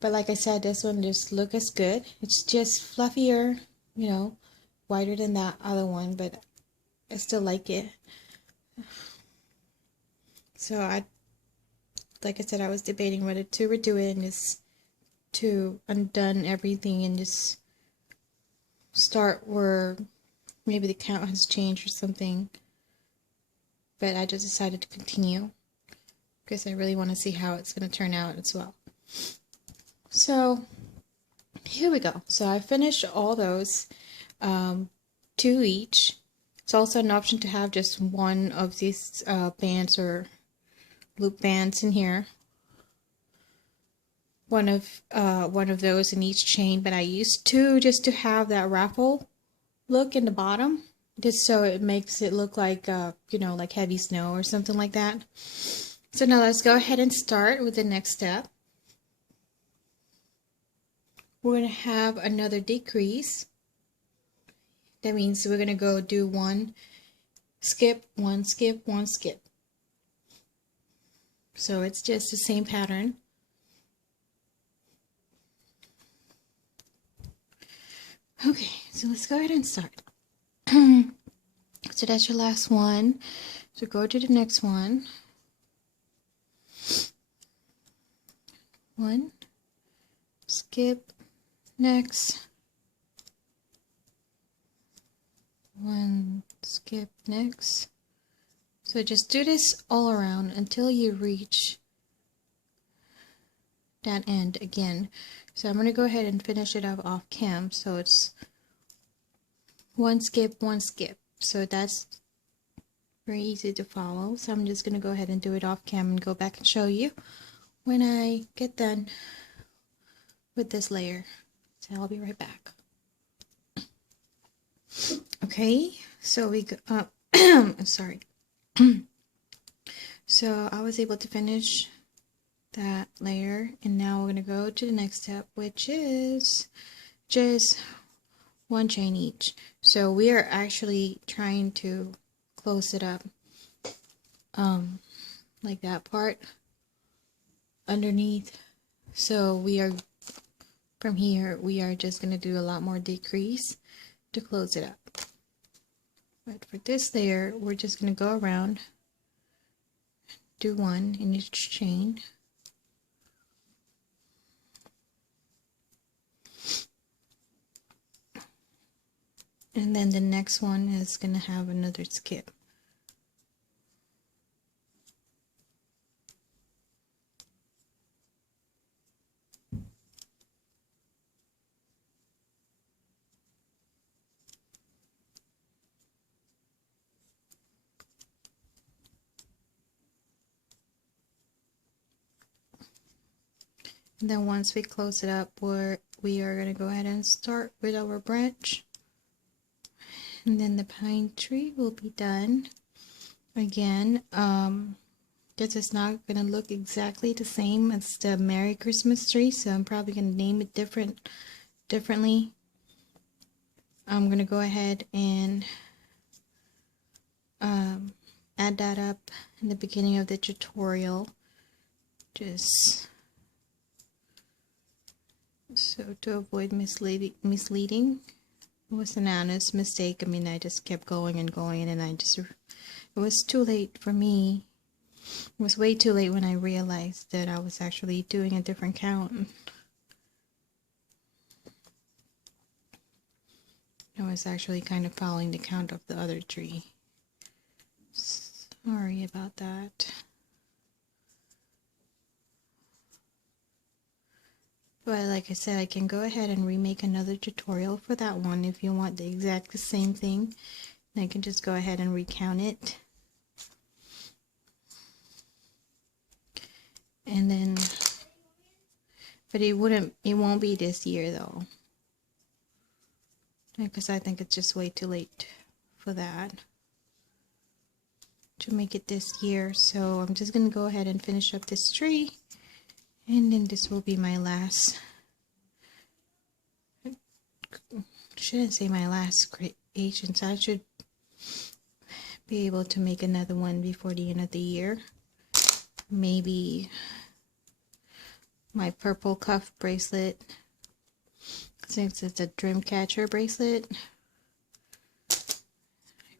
But like I said, this one just looks as good. It's just fluffier, you know, wider than that other one, but I still like it. So like I said, I was debating whether to redo it and just to undone everything and just start where maybe the count has changed or something. But I just decided to continue because I really want to see how it's going to turn out as well. So here we go. So I finished all those, 2 each. It's also an option to have just one of these bands or loop bands in here. One of those in each chain, but I used 2 just to have that raffle look in the bottom, just so it makes it look like you know, like heavy snow or something like that. So now let's go ahead and start with the next step. We're going to have another decrease. That means we're going to go do 1 skip, one skip, one skip. So it's just the same pattern. Okay, so let's go ahead and start. So that's your last one. So go to the next one. One, skip, next. One, skip, next. So just do this all around until you reach that end again. So I'm going to go ahead and finish it up off cam. So it's one skip, one skip. So that's very easy to follow. So I'm just going to go ahead and do it off cam and go back and show you when I get done with this layer. So I'll be right back. Okay, so we go I'm sorry. So I was able to finish that layer, and now we're going to go to the next step, which is just one chain each. So we are actually trying to close it up like that part underneath. So we are, from here, we are just going to do a lot more decrease to close it up. But for this layer, we're just going to go around, do one in each chain. And then the next one is going to have another skip. And then once we close it up, we are going to go ahead and start with our branch. And then the pine tree will be done. Again, this is not going to look exactly the same as the Merry Christmas tree, so I'm probably going to name it differently. I'm going to go ahead and add that up in the beginning of the tutorial, just so to avoid misleading. It was an honest mistake. I mean, I just kept going and going, and it was too late for me. It was way too late when I realized that I was actually doing a different count. I was actually kind of following the count of the other tree. Sorry about that. But like I said, I can go ahead and remake another tutorial for that one if you want the exact same thing. And I can just go ahead and recount it. And then, but it won't be this year though. Because I think it's just way too late for that to make it this year. So I'm just going to go ahead and finish up this tree. And then this will be my last, shouldn't say my last creation, so I should be able to make another one before the end of the year. Maybe my purple cuff bracelet, since it's a dream catcher bracelet. I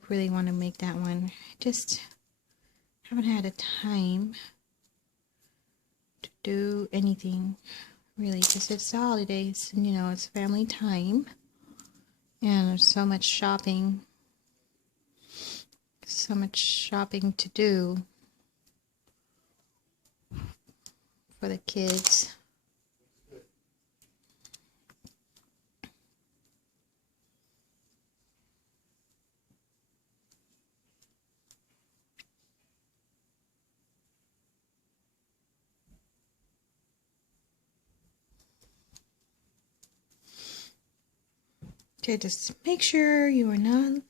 really want to make that one. I just haven't had a time to do anything really, because it's the holidays and you know it's family time, and there's so much shopping to do for the kids. Okay, just make sure you are not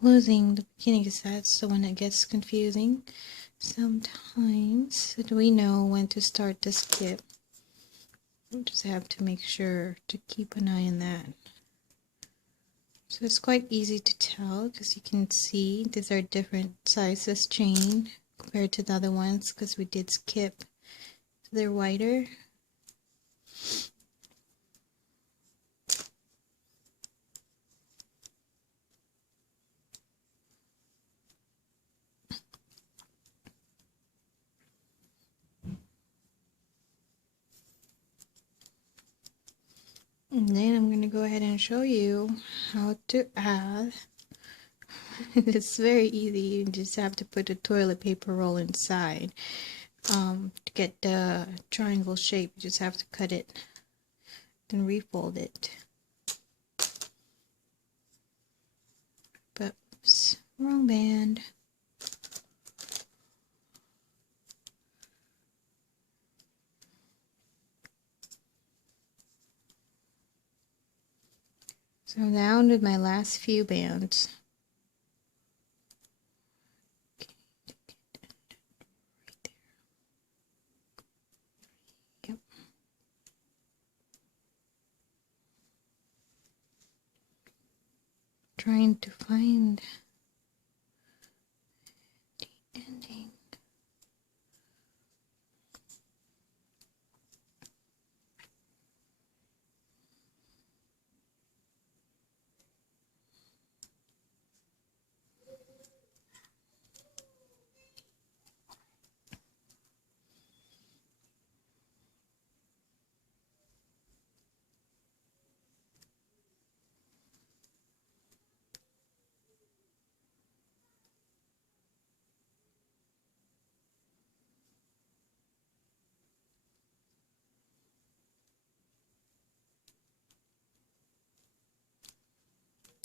losing the beginning, because that's the one that gets confusing sometimes. So do we know when to start the skip? We just have to make sure to keep an eye on that. So it's quite easy to tell because you can see these are different sizes chain compared to the other ones because we did skip. So they're wider. And then I'm going to go ahead and show you how to add. It's very easy. You just have to put a toilet paper roll inside. To get the triangle shape, you just have to cut it, then refold it. But oops, wrong band. So now to my last few bands. Yep. Trying to find the ending.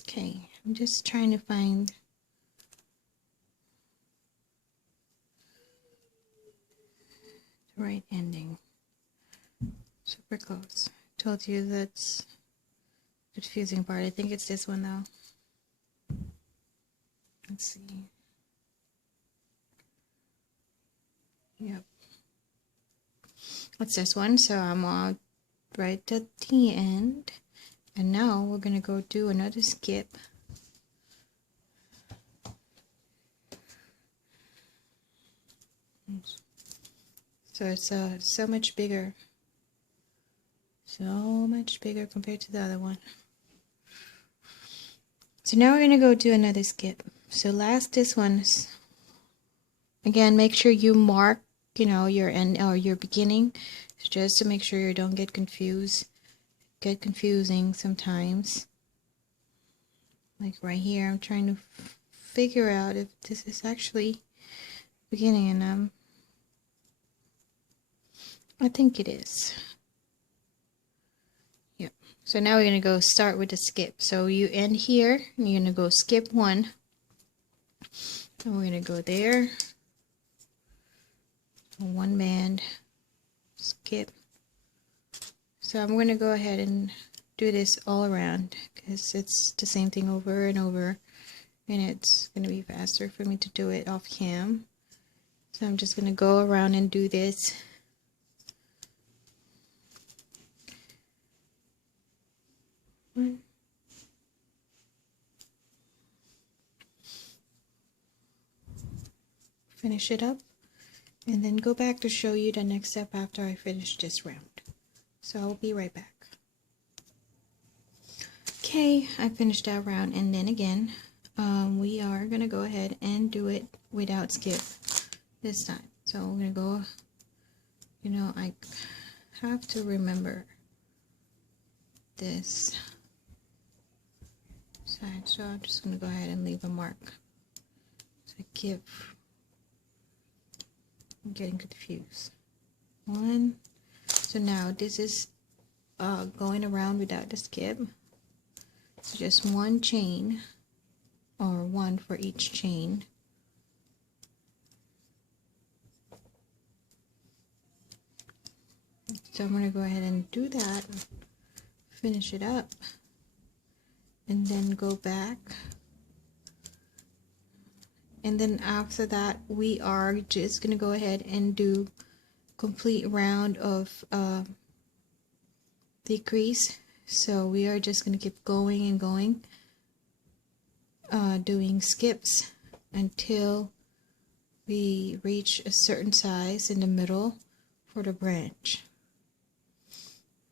Okay, I'm just trying to find the right ending. Super close. Told you that's the confusing part. I think it's this one though. Let's see. Yep. It's this one. So I'm on right at the end. And now we're going to go do another skip. So it's so much bigger. So much bigger compared to the other one. So now we're going to go do another skip. So this one's, again, make sure you mark, your end or your beginning, just to make sure you don't get confused. Get confusing sometimes. Like right here, I'm trying to figure out if this is actually beginning, and I think it is. Yep. So now we're gonna go start with the skip. So you end here, and you're gonna go skip one, and we're gonna go there. One band, skip. So I'm gonna go ahead and do this all around because it's the same thing over and over, and it's gonna be faster for me to do it off cam. So I'm just gonna go around and do this. One. Finish it up, and then go back to show you the next step after I finish this round. So I'll be right back. Okay, I finished that round, and then again, we are gonna go ahead and do it without skip this time. So we're gonna go, I have to remember this side, so I'm just gonna go ahead and leave a mark to give. I'm getting confused. One. So now this is going around without the skip. So just one chain, or one for each chain. So I'm going to go ahead and do that, finish it up, and then go back. And then after that, we are just going to go ahead and do complete round of decrease. So we are just going to keep going and going doing skips until we reach a certain size in the middle for the branch.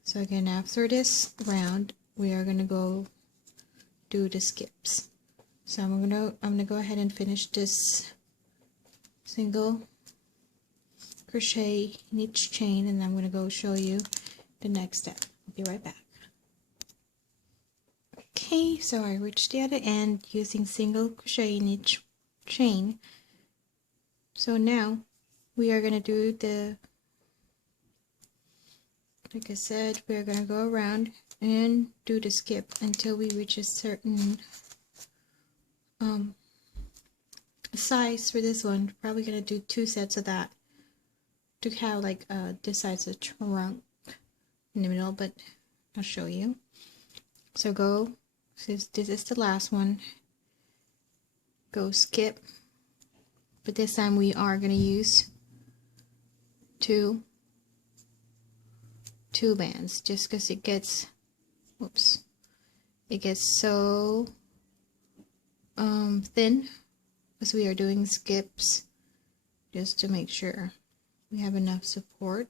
So again, after this round, we are going to go do the skips. So I'm gonna go ahead and finish this single crochet in each chain, and I'm going to go show you the next step. I'll be right back. Okay, so I reached the other end using single crochet in each chain. So now we are going to do the, like I said, we're going to go around and do the skip until we reach a certain size for this one. Probably going to do 2 sets of that to have like this size of trunk in the middle, but I'll show you. So go, since this is the last one, go skip, but this time we are going to use two bands, just because it gets, whoops, it gets so thin as we are doing skips, just to make sure we have enough support.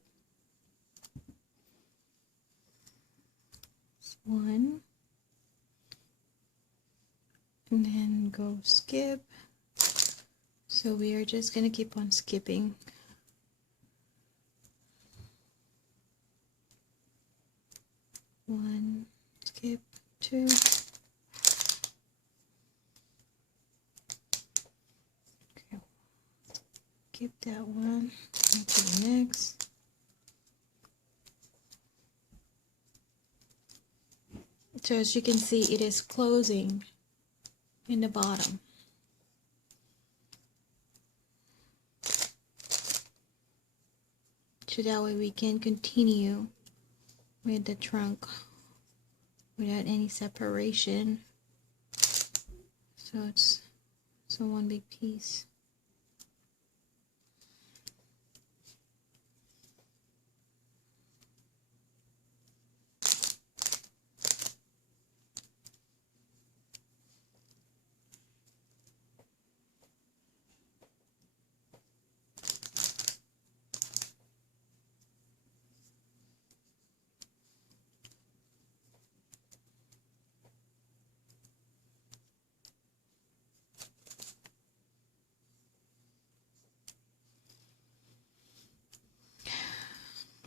One, and then go skip. So we are just gonna keep on skipping. One, skip, 2. Okay. Skip that one. Go to the next. So as you can see, it is closing in the bottom. So that way we can continue with the trunk without any separation. So it's one big piece.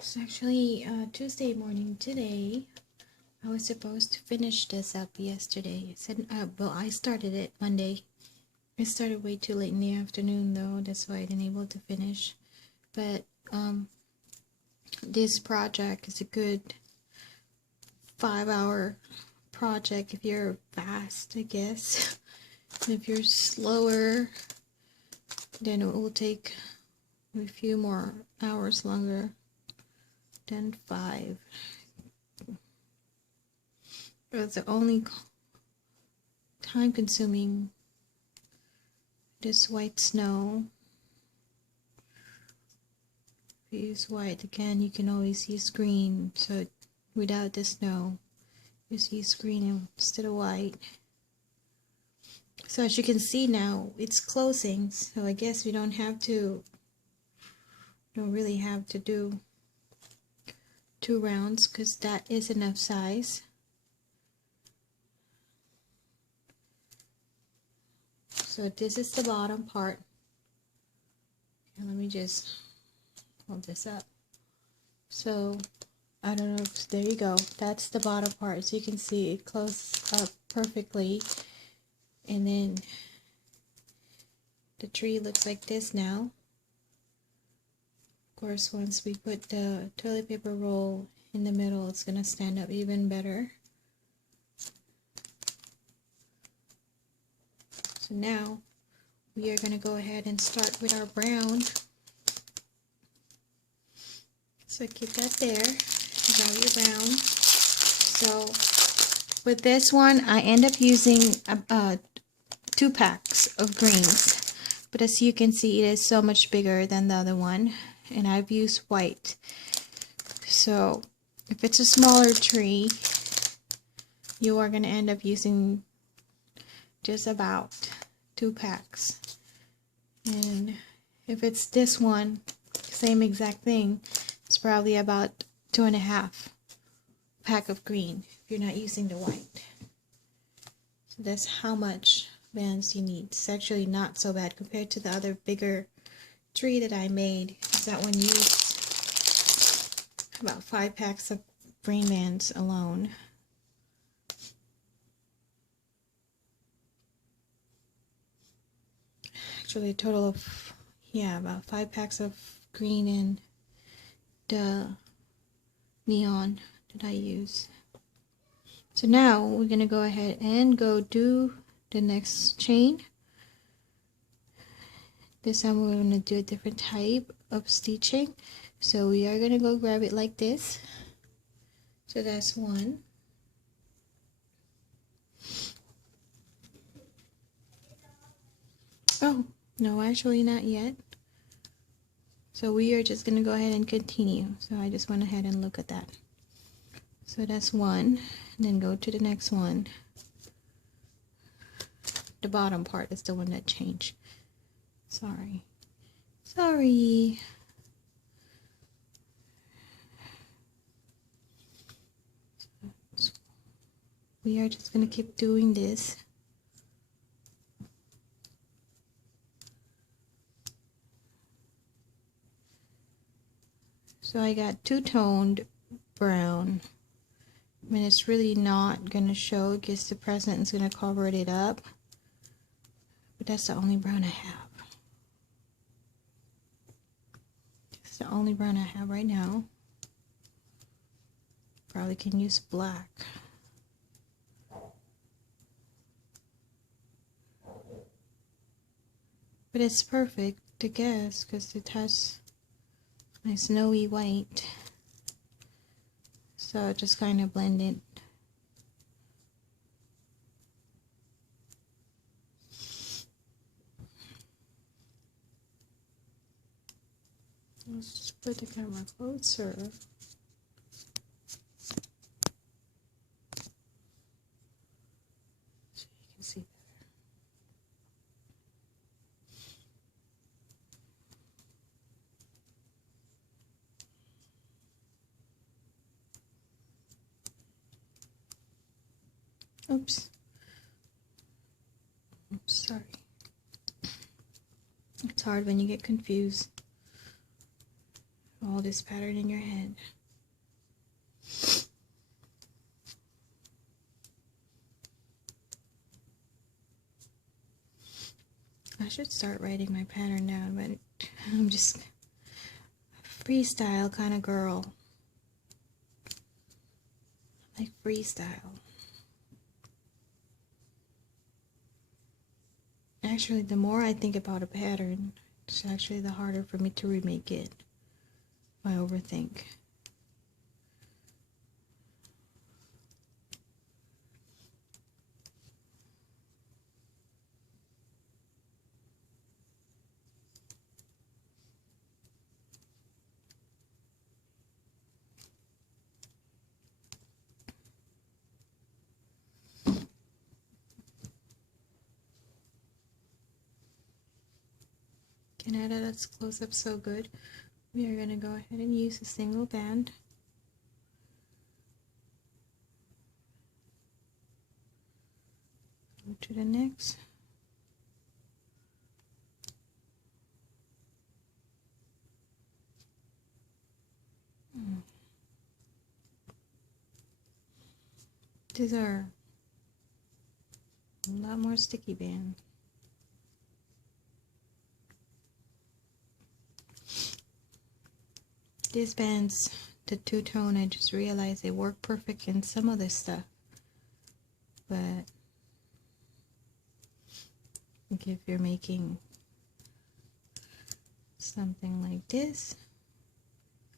It's actually Tuesday morning today. I was supposed to finish this up yesterday. I said, well, I started it Monday. I started way too late in the afternoon though. That's why I didn't able to finish. But this project is a good 5-hour project if you're fast, I guess. And if you're slower, then it will take a few more hours longer than 5. It's the only time consuming, this white snow. If you use white, again, you can always use green. So without the snow, just use green instead of white. So as you can see now, it's closing. So I guess we don't really have to do 2 rounds, because that is enough size. So this is the bottom part. And let me just hold this up. So I don't know if, there you go. That's the bottom part. So you can see it closes up perfectly. And then the tree looks like this now. Of course, once we put the toilet paper roll in the middle, it's going to stand up even better. So now we are going to go ahead and start with our brown. So keep that there. Grab your brown. So with this one, I end up using 2 packs of greens. But as you can see, it is so much bigger than the other one. And I've used white. So if it's a smaller tree, you are going to end up using just about 2 packs. And if it's this one, same exact thing, it's probably about 2.5 pack of green if you're not using the white. So that's how much bands you need. It's actually not so bad compared to the other bigger tree that I made. That one used about 5 packs of green bands alone. Actually a total of, yeah, about 5 packs of green and the neon that I use. So now we're gonna go ahead and go do the next chain. This time we're gonna do a different type of stitching. So we are gonna go grab it like this. So that's one. Oh, no, actually not yet. So we are just gonna go ahead and continue. So I just went ahead and look at that. So that's one, and then go to the next one. The bottom part is the one that changed. Sorry. We are just gonna keep doing this. So I got two-toned brown. I mean, it's really not gonna show because the present is gonna cover it up. But that's the only brown I have. It's the only brown I have right now. Probably can use black. But it's perfect to guess because it has my snowy white. So just kind of blend it. Let's just put the camera closer. So you can see better. Oops. Sorry. It's hard when you get confused. All this pattern in your head. I should start writing my pattern down, but I'm just a freestyle kind of girl. Like freestyle. Actually, the more I think about a pattern, it's actually the harder for me to remake it. I overthink. Can I that's close up so good? We are going to go ahead and use a single band. Go to the next. These are a lot more sticky band. These bands, the two-tone, I just realized they work perfect in some other stuff. But if you're making something like this,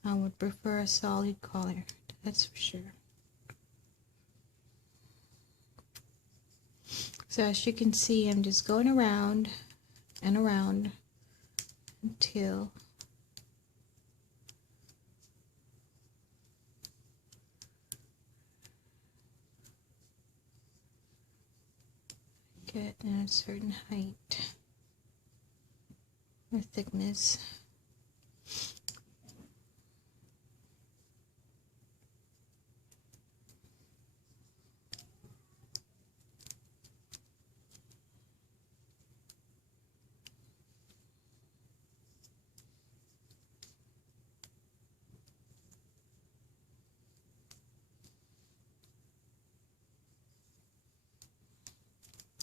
I would prefer a solid color, that's for sure. So as you can see, I'm just going around and around until get a certain height or thickness.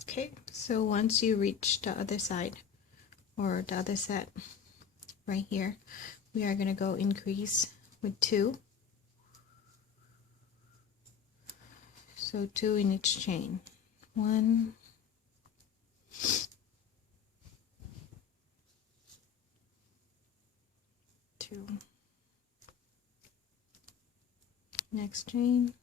Okay, so once you reach the other side or the other set right here, we are going to go increase with 2. So 2 in each chain. 1, 2. Next chain.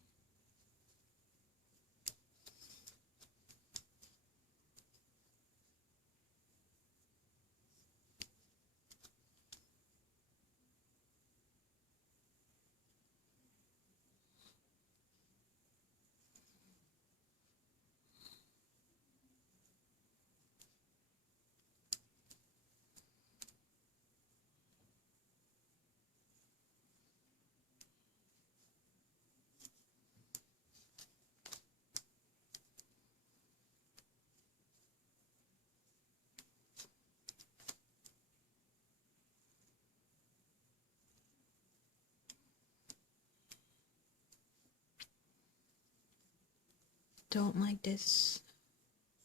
Don't like this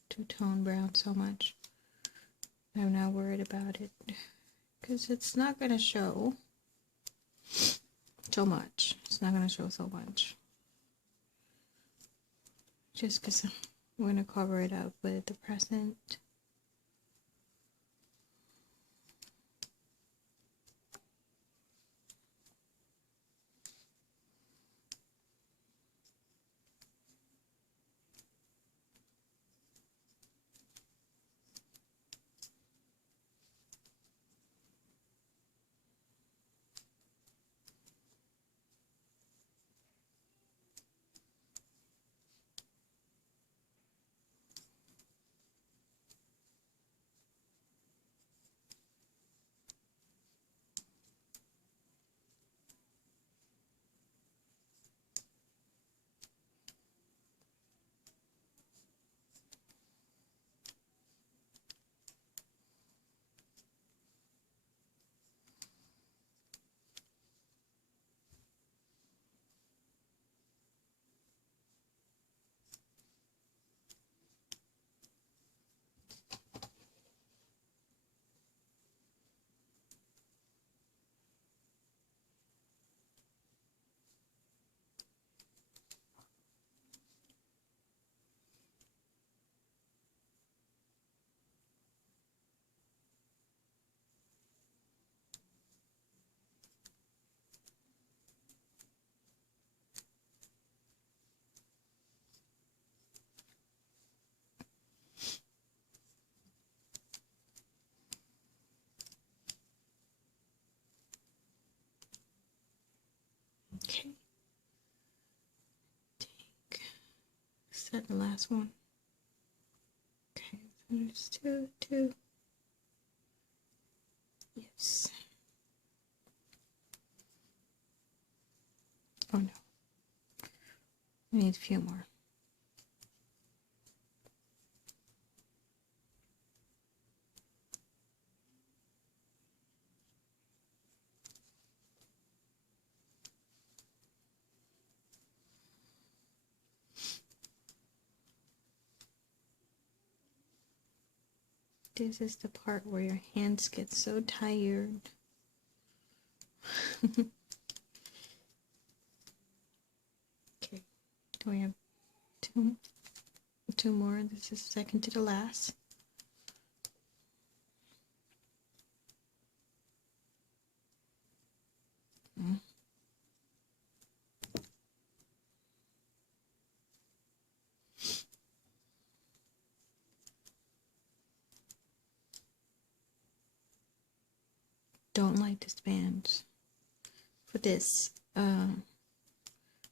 two-tone brown so much. I'm not worried about it because it's not going to show so much. It's not going to show so much. Just because I'm going to cover it up with the present. Okay. Is that the last one? Okay, so there's 2, 2. Yes. Oh no. We need a few more. This is the part where your hands get so tired. Okay, we have two more. This is second to the last. Don't like this band for this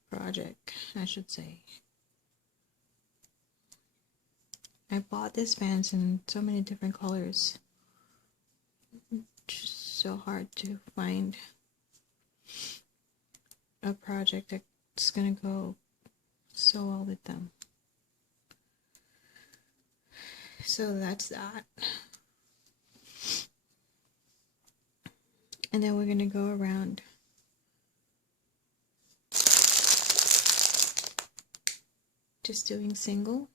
project, I should say. I bought this fans in so many different colors. Just so hard to find a project that's gonna go so well with them. So that's that. And then we're gonna go around just doing single.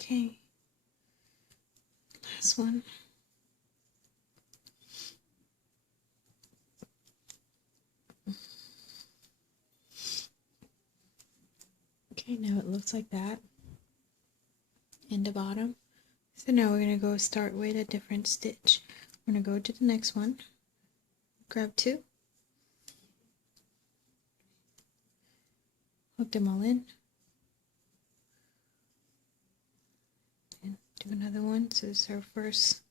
Okay, last one. Okay, now it looks like that in the bottom. So now we're going to go start with a different stitch. We're going to go to the next one, grab two, hook them all in, and do another one. So this is our first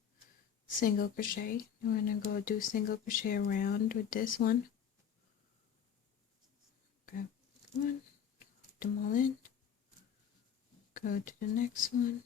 single crochet. We're going to go do single crochet around with this one. Grab one, hook them all in, go to the next one.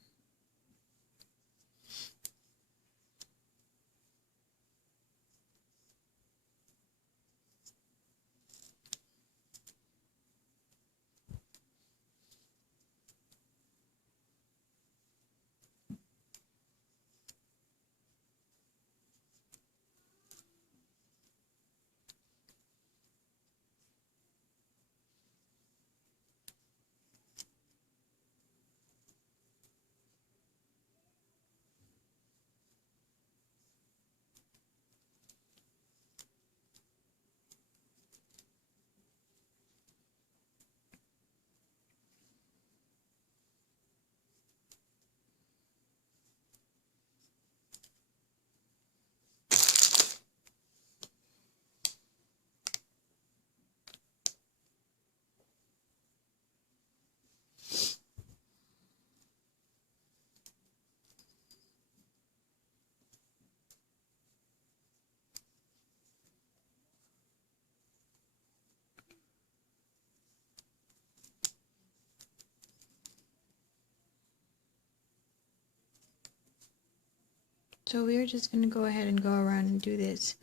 So we're just going to go ahead and go around and do this.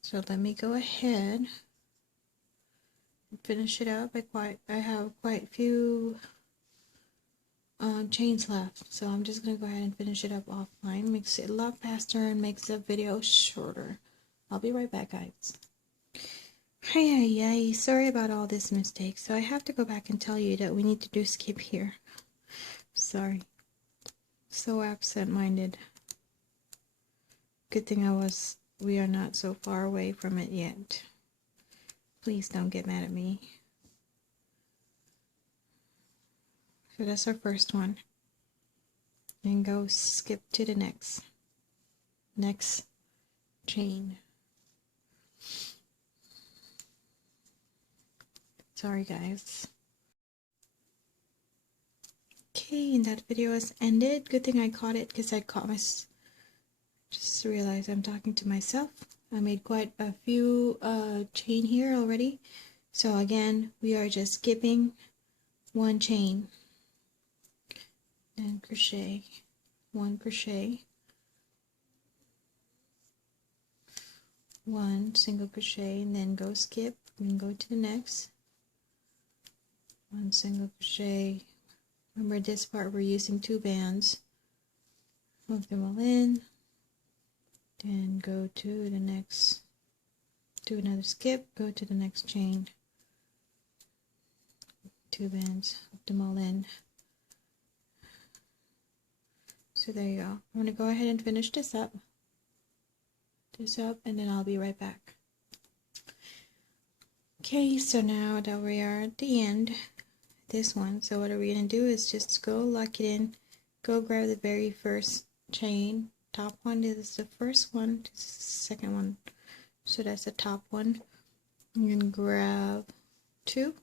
So let me go ahead and finish it up. I have quite a few chains left, so I'm just going to go ahead and finish it up offline. Makes it a lot faster and makes the video shorter. I'll be right back, guys. Hi, sorry about all this mistake. So I have to go back and tell you that we need to do skip here. Sorry. So absent-minded. Good thing we are not so far away from it yet. Please don't get mad at me. So that's our first one. And go skip to the next chain. Sorry guys. Okay, and that video has ended. Good thing I caught it because I caught just realized I'm talking to myself. I made quite a few chain here already. So again, we are just skipping one chain and crochet, one crochet, one single crochet, and then go skip and go to the next. One single crochet. Remember this part we're using 2 bands. Move them all in. Then go to the next, do another skip, go to the next chain. 2 bands, hook them all in. So there you go. I'm going to go ahead and finish this up, and then I'll be right back. Okay, so now that we are at the end, this one, so what are we going to do is just go lock it in, go grab the very first chain. Top one is the first one, this is the second one, so that's the top one. I'm going to grab 2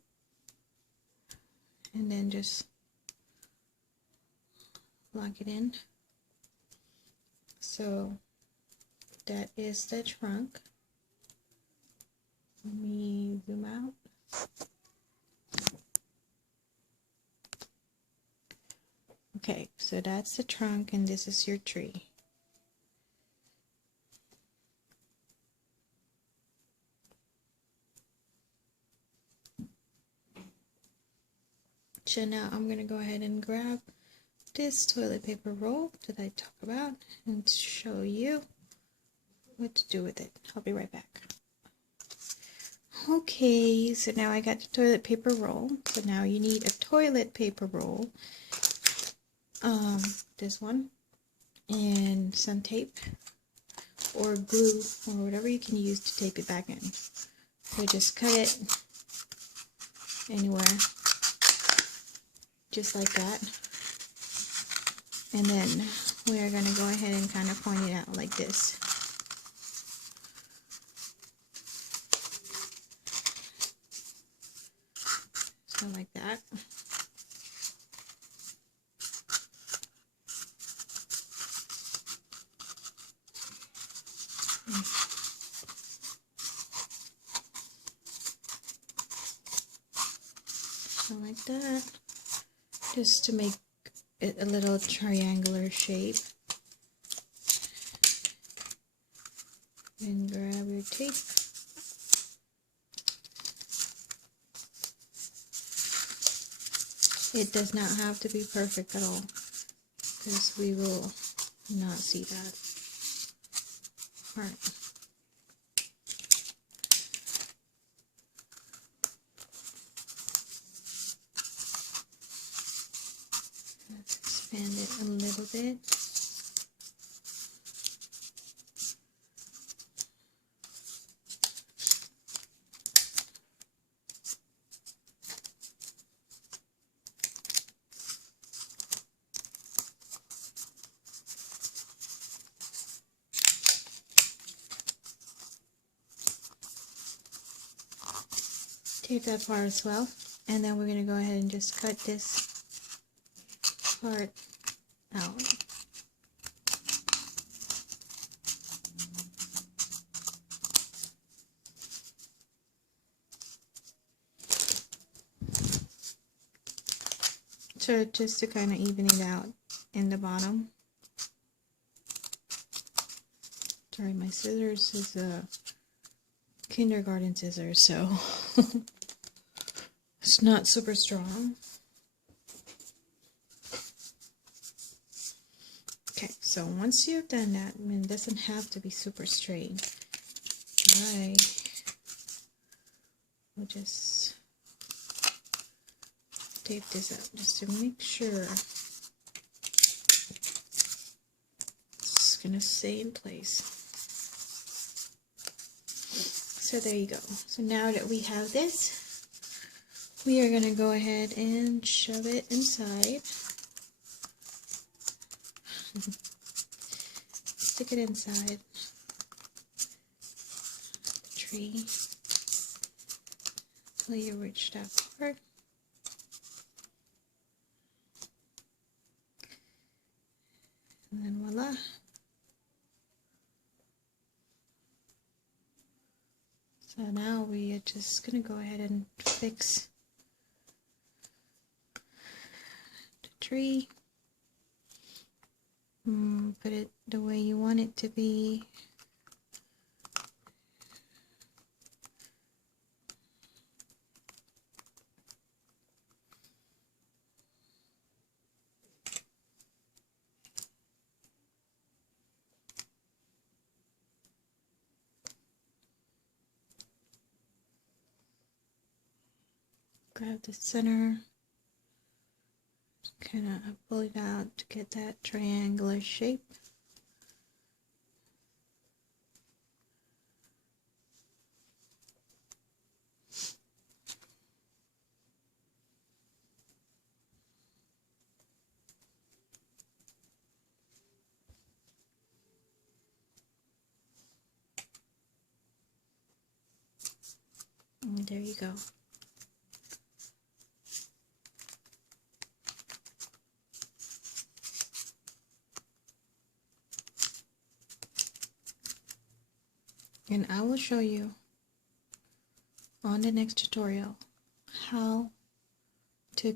and then just lock it in. So that is the trunk. Let me zoom out. Okay, so that's the trunk and this is your tree. So now I'm going to go ahead and grab this toilet paper roll that I talk about and show you what to do with it. I'll be right back. Okay, so now I got the toilet paper roll. So now you need a toilet paper roll. This one, and some tape or glue or whatever you can use to tape it back in. So just cut it anywhere, just like that. And then we are going to go ahead and kind of point it out like this. So like that. So like that, just to make it a little triangular shape. And grab your tape. It does not have to be perfect at all, because we will not see that part. Let's expand it a little bit. Tape that part as well, and then we're going to go ahead and just cut this part out. So just to kind of even it out. in the bottom. Sorry, my scissors is a kindergarten scissors, so it's not super strong. Okay, so once you've done that, I mean, it doesn't have to be super straight. I will just tape this up just to make sure it's gonna stay in place. So there you go. So now that we have this, we are gonna go ahead and shove it inside. Stick it inside the tree until you reach that part. And then voila. So now we are just going to go ahead and fix the tree. Put it the way you want it to be. Grab the center, kind of pull it out to get that triangular shape. And there you go. And I will show you on the next tutorial how to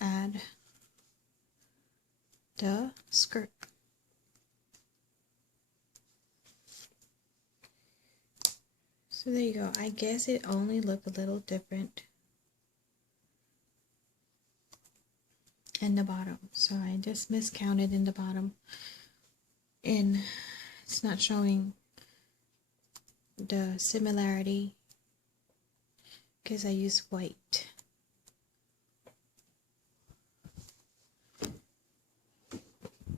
add the skirt. So there you go. I guess it only looked a little different in the bottom. So I just miscounted in the bottom. And it's not showing the similarity because I used white.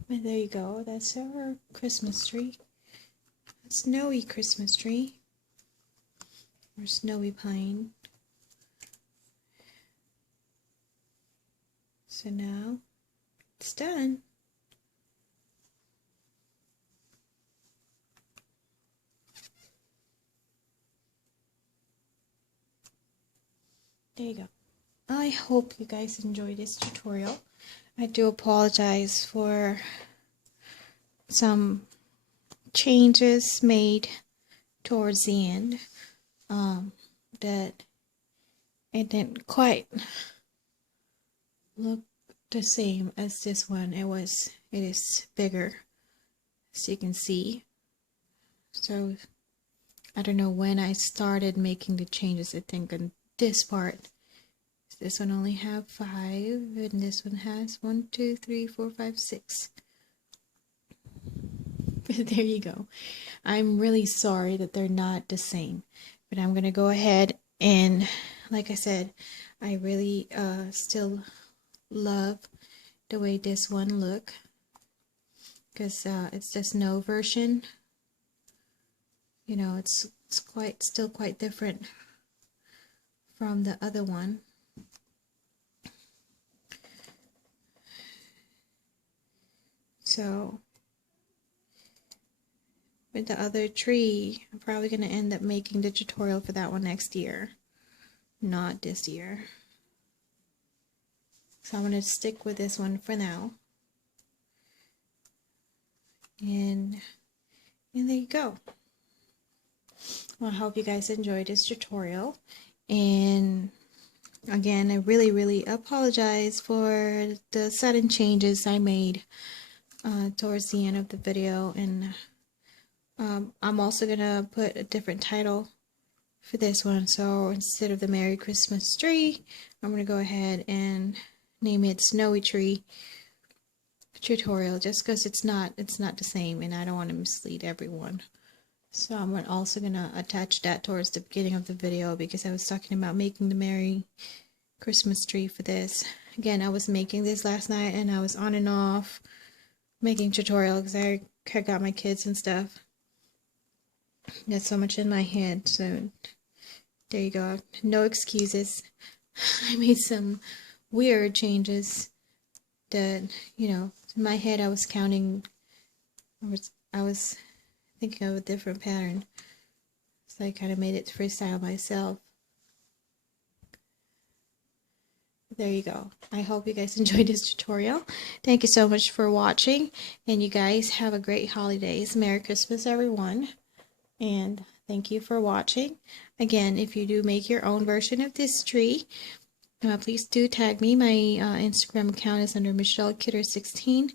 And there you go. That's our Christmas tree. A snowy Christmas tree. Or snowy pine. So now it's done. There you go. I hope you guys enjoyed this tutorial. I do apologize for some changes made towards the end. That it didn't quite look the same as this one. It is bigger, as you can see. So I don't know when I started making the changes. I think on this part, this one only have 5, and this one has 1, 2, 3, 4, 5, 6. There you go. I'm really sorry that they're not the same, but I'm gonna go ahead and, like I said, I really still love the way this one look, because it's the snow version. You know, it's still quite different from the other one. So with the other tree, I'm probably going to end up making the tutorial for that one next year, not this year. So I'm going to stick with this one for now. And there you go. Well, I hope you guys enjoyed this tutorial. And Again, I really apologize for the sudden changes I made towards the end of the video, and I'm also gonna put a different title for this one. So instead of the Merry Christmas Tree, I'm gonna go ahead and name it Snowy Tree Tutorial, just because it's not the same, and I don't want to mislead everyone. So I'm also gonna attach that towards the beginning of the video, because I was talking about making the Merry Christmas tree for this. Again, I was making this last night, and I was on and off making tutorial because I got my kids and stuff. Got so much in my head, so there you go. No excuses. I made some weird changes that, you know, in my head I was counting, I was thinking of a different pattern. So I kind of made it freestyle myself. There you go. I hope you guys enjoyed this tutorial. Thank you so much for watching, and you guys have a great holidays. Merry Christmas, everyone, and thank you for watching. Again, if you do make your own version of this tree, please do tag me. My Instagram account is under MichelleKidder16.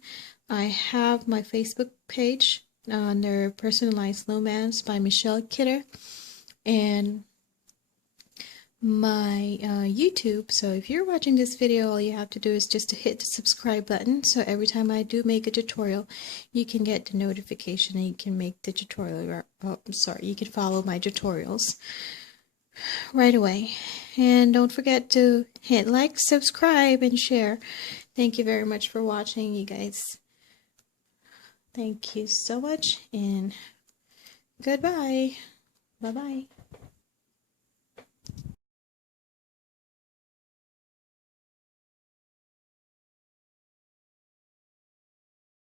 I have my Facebook page under Personalized Romance by Michelle Kidder, and my YouTube. So if you're watching this video, all you have to do is just to hit the subscribe button, so every time I do make a tutorial, you can get the notification and you can make the tutorial, you can follow my tutorials right away. And don't forget to hit like, subscribe, and share. Thank you very much for watching, you guys. Thank you so much, and goodbye. Bye-bye.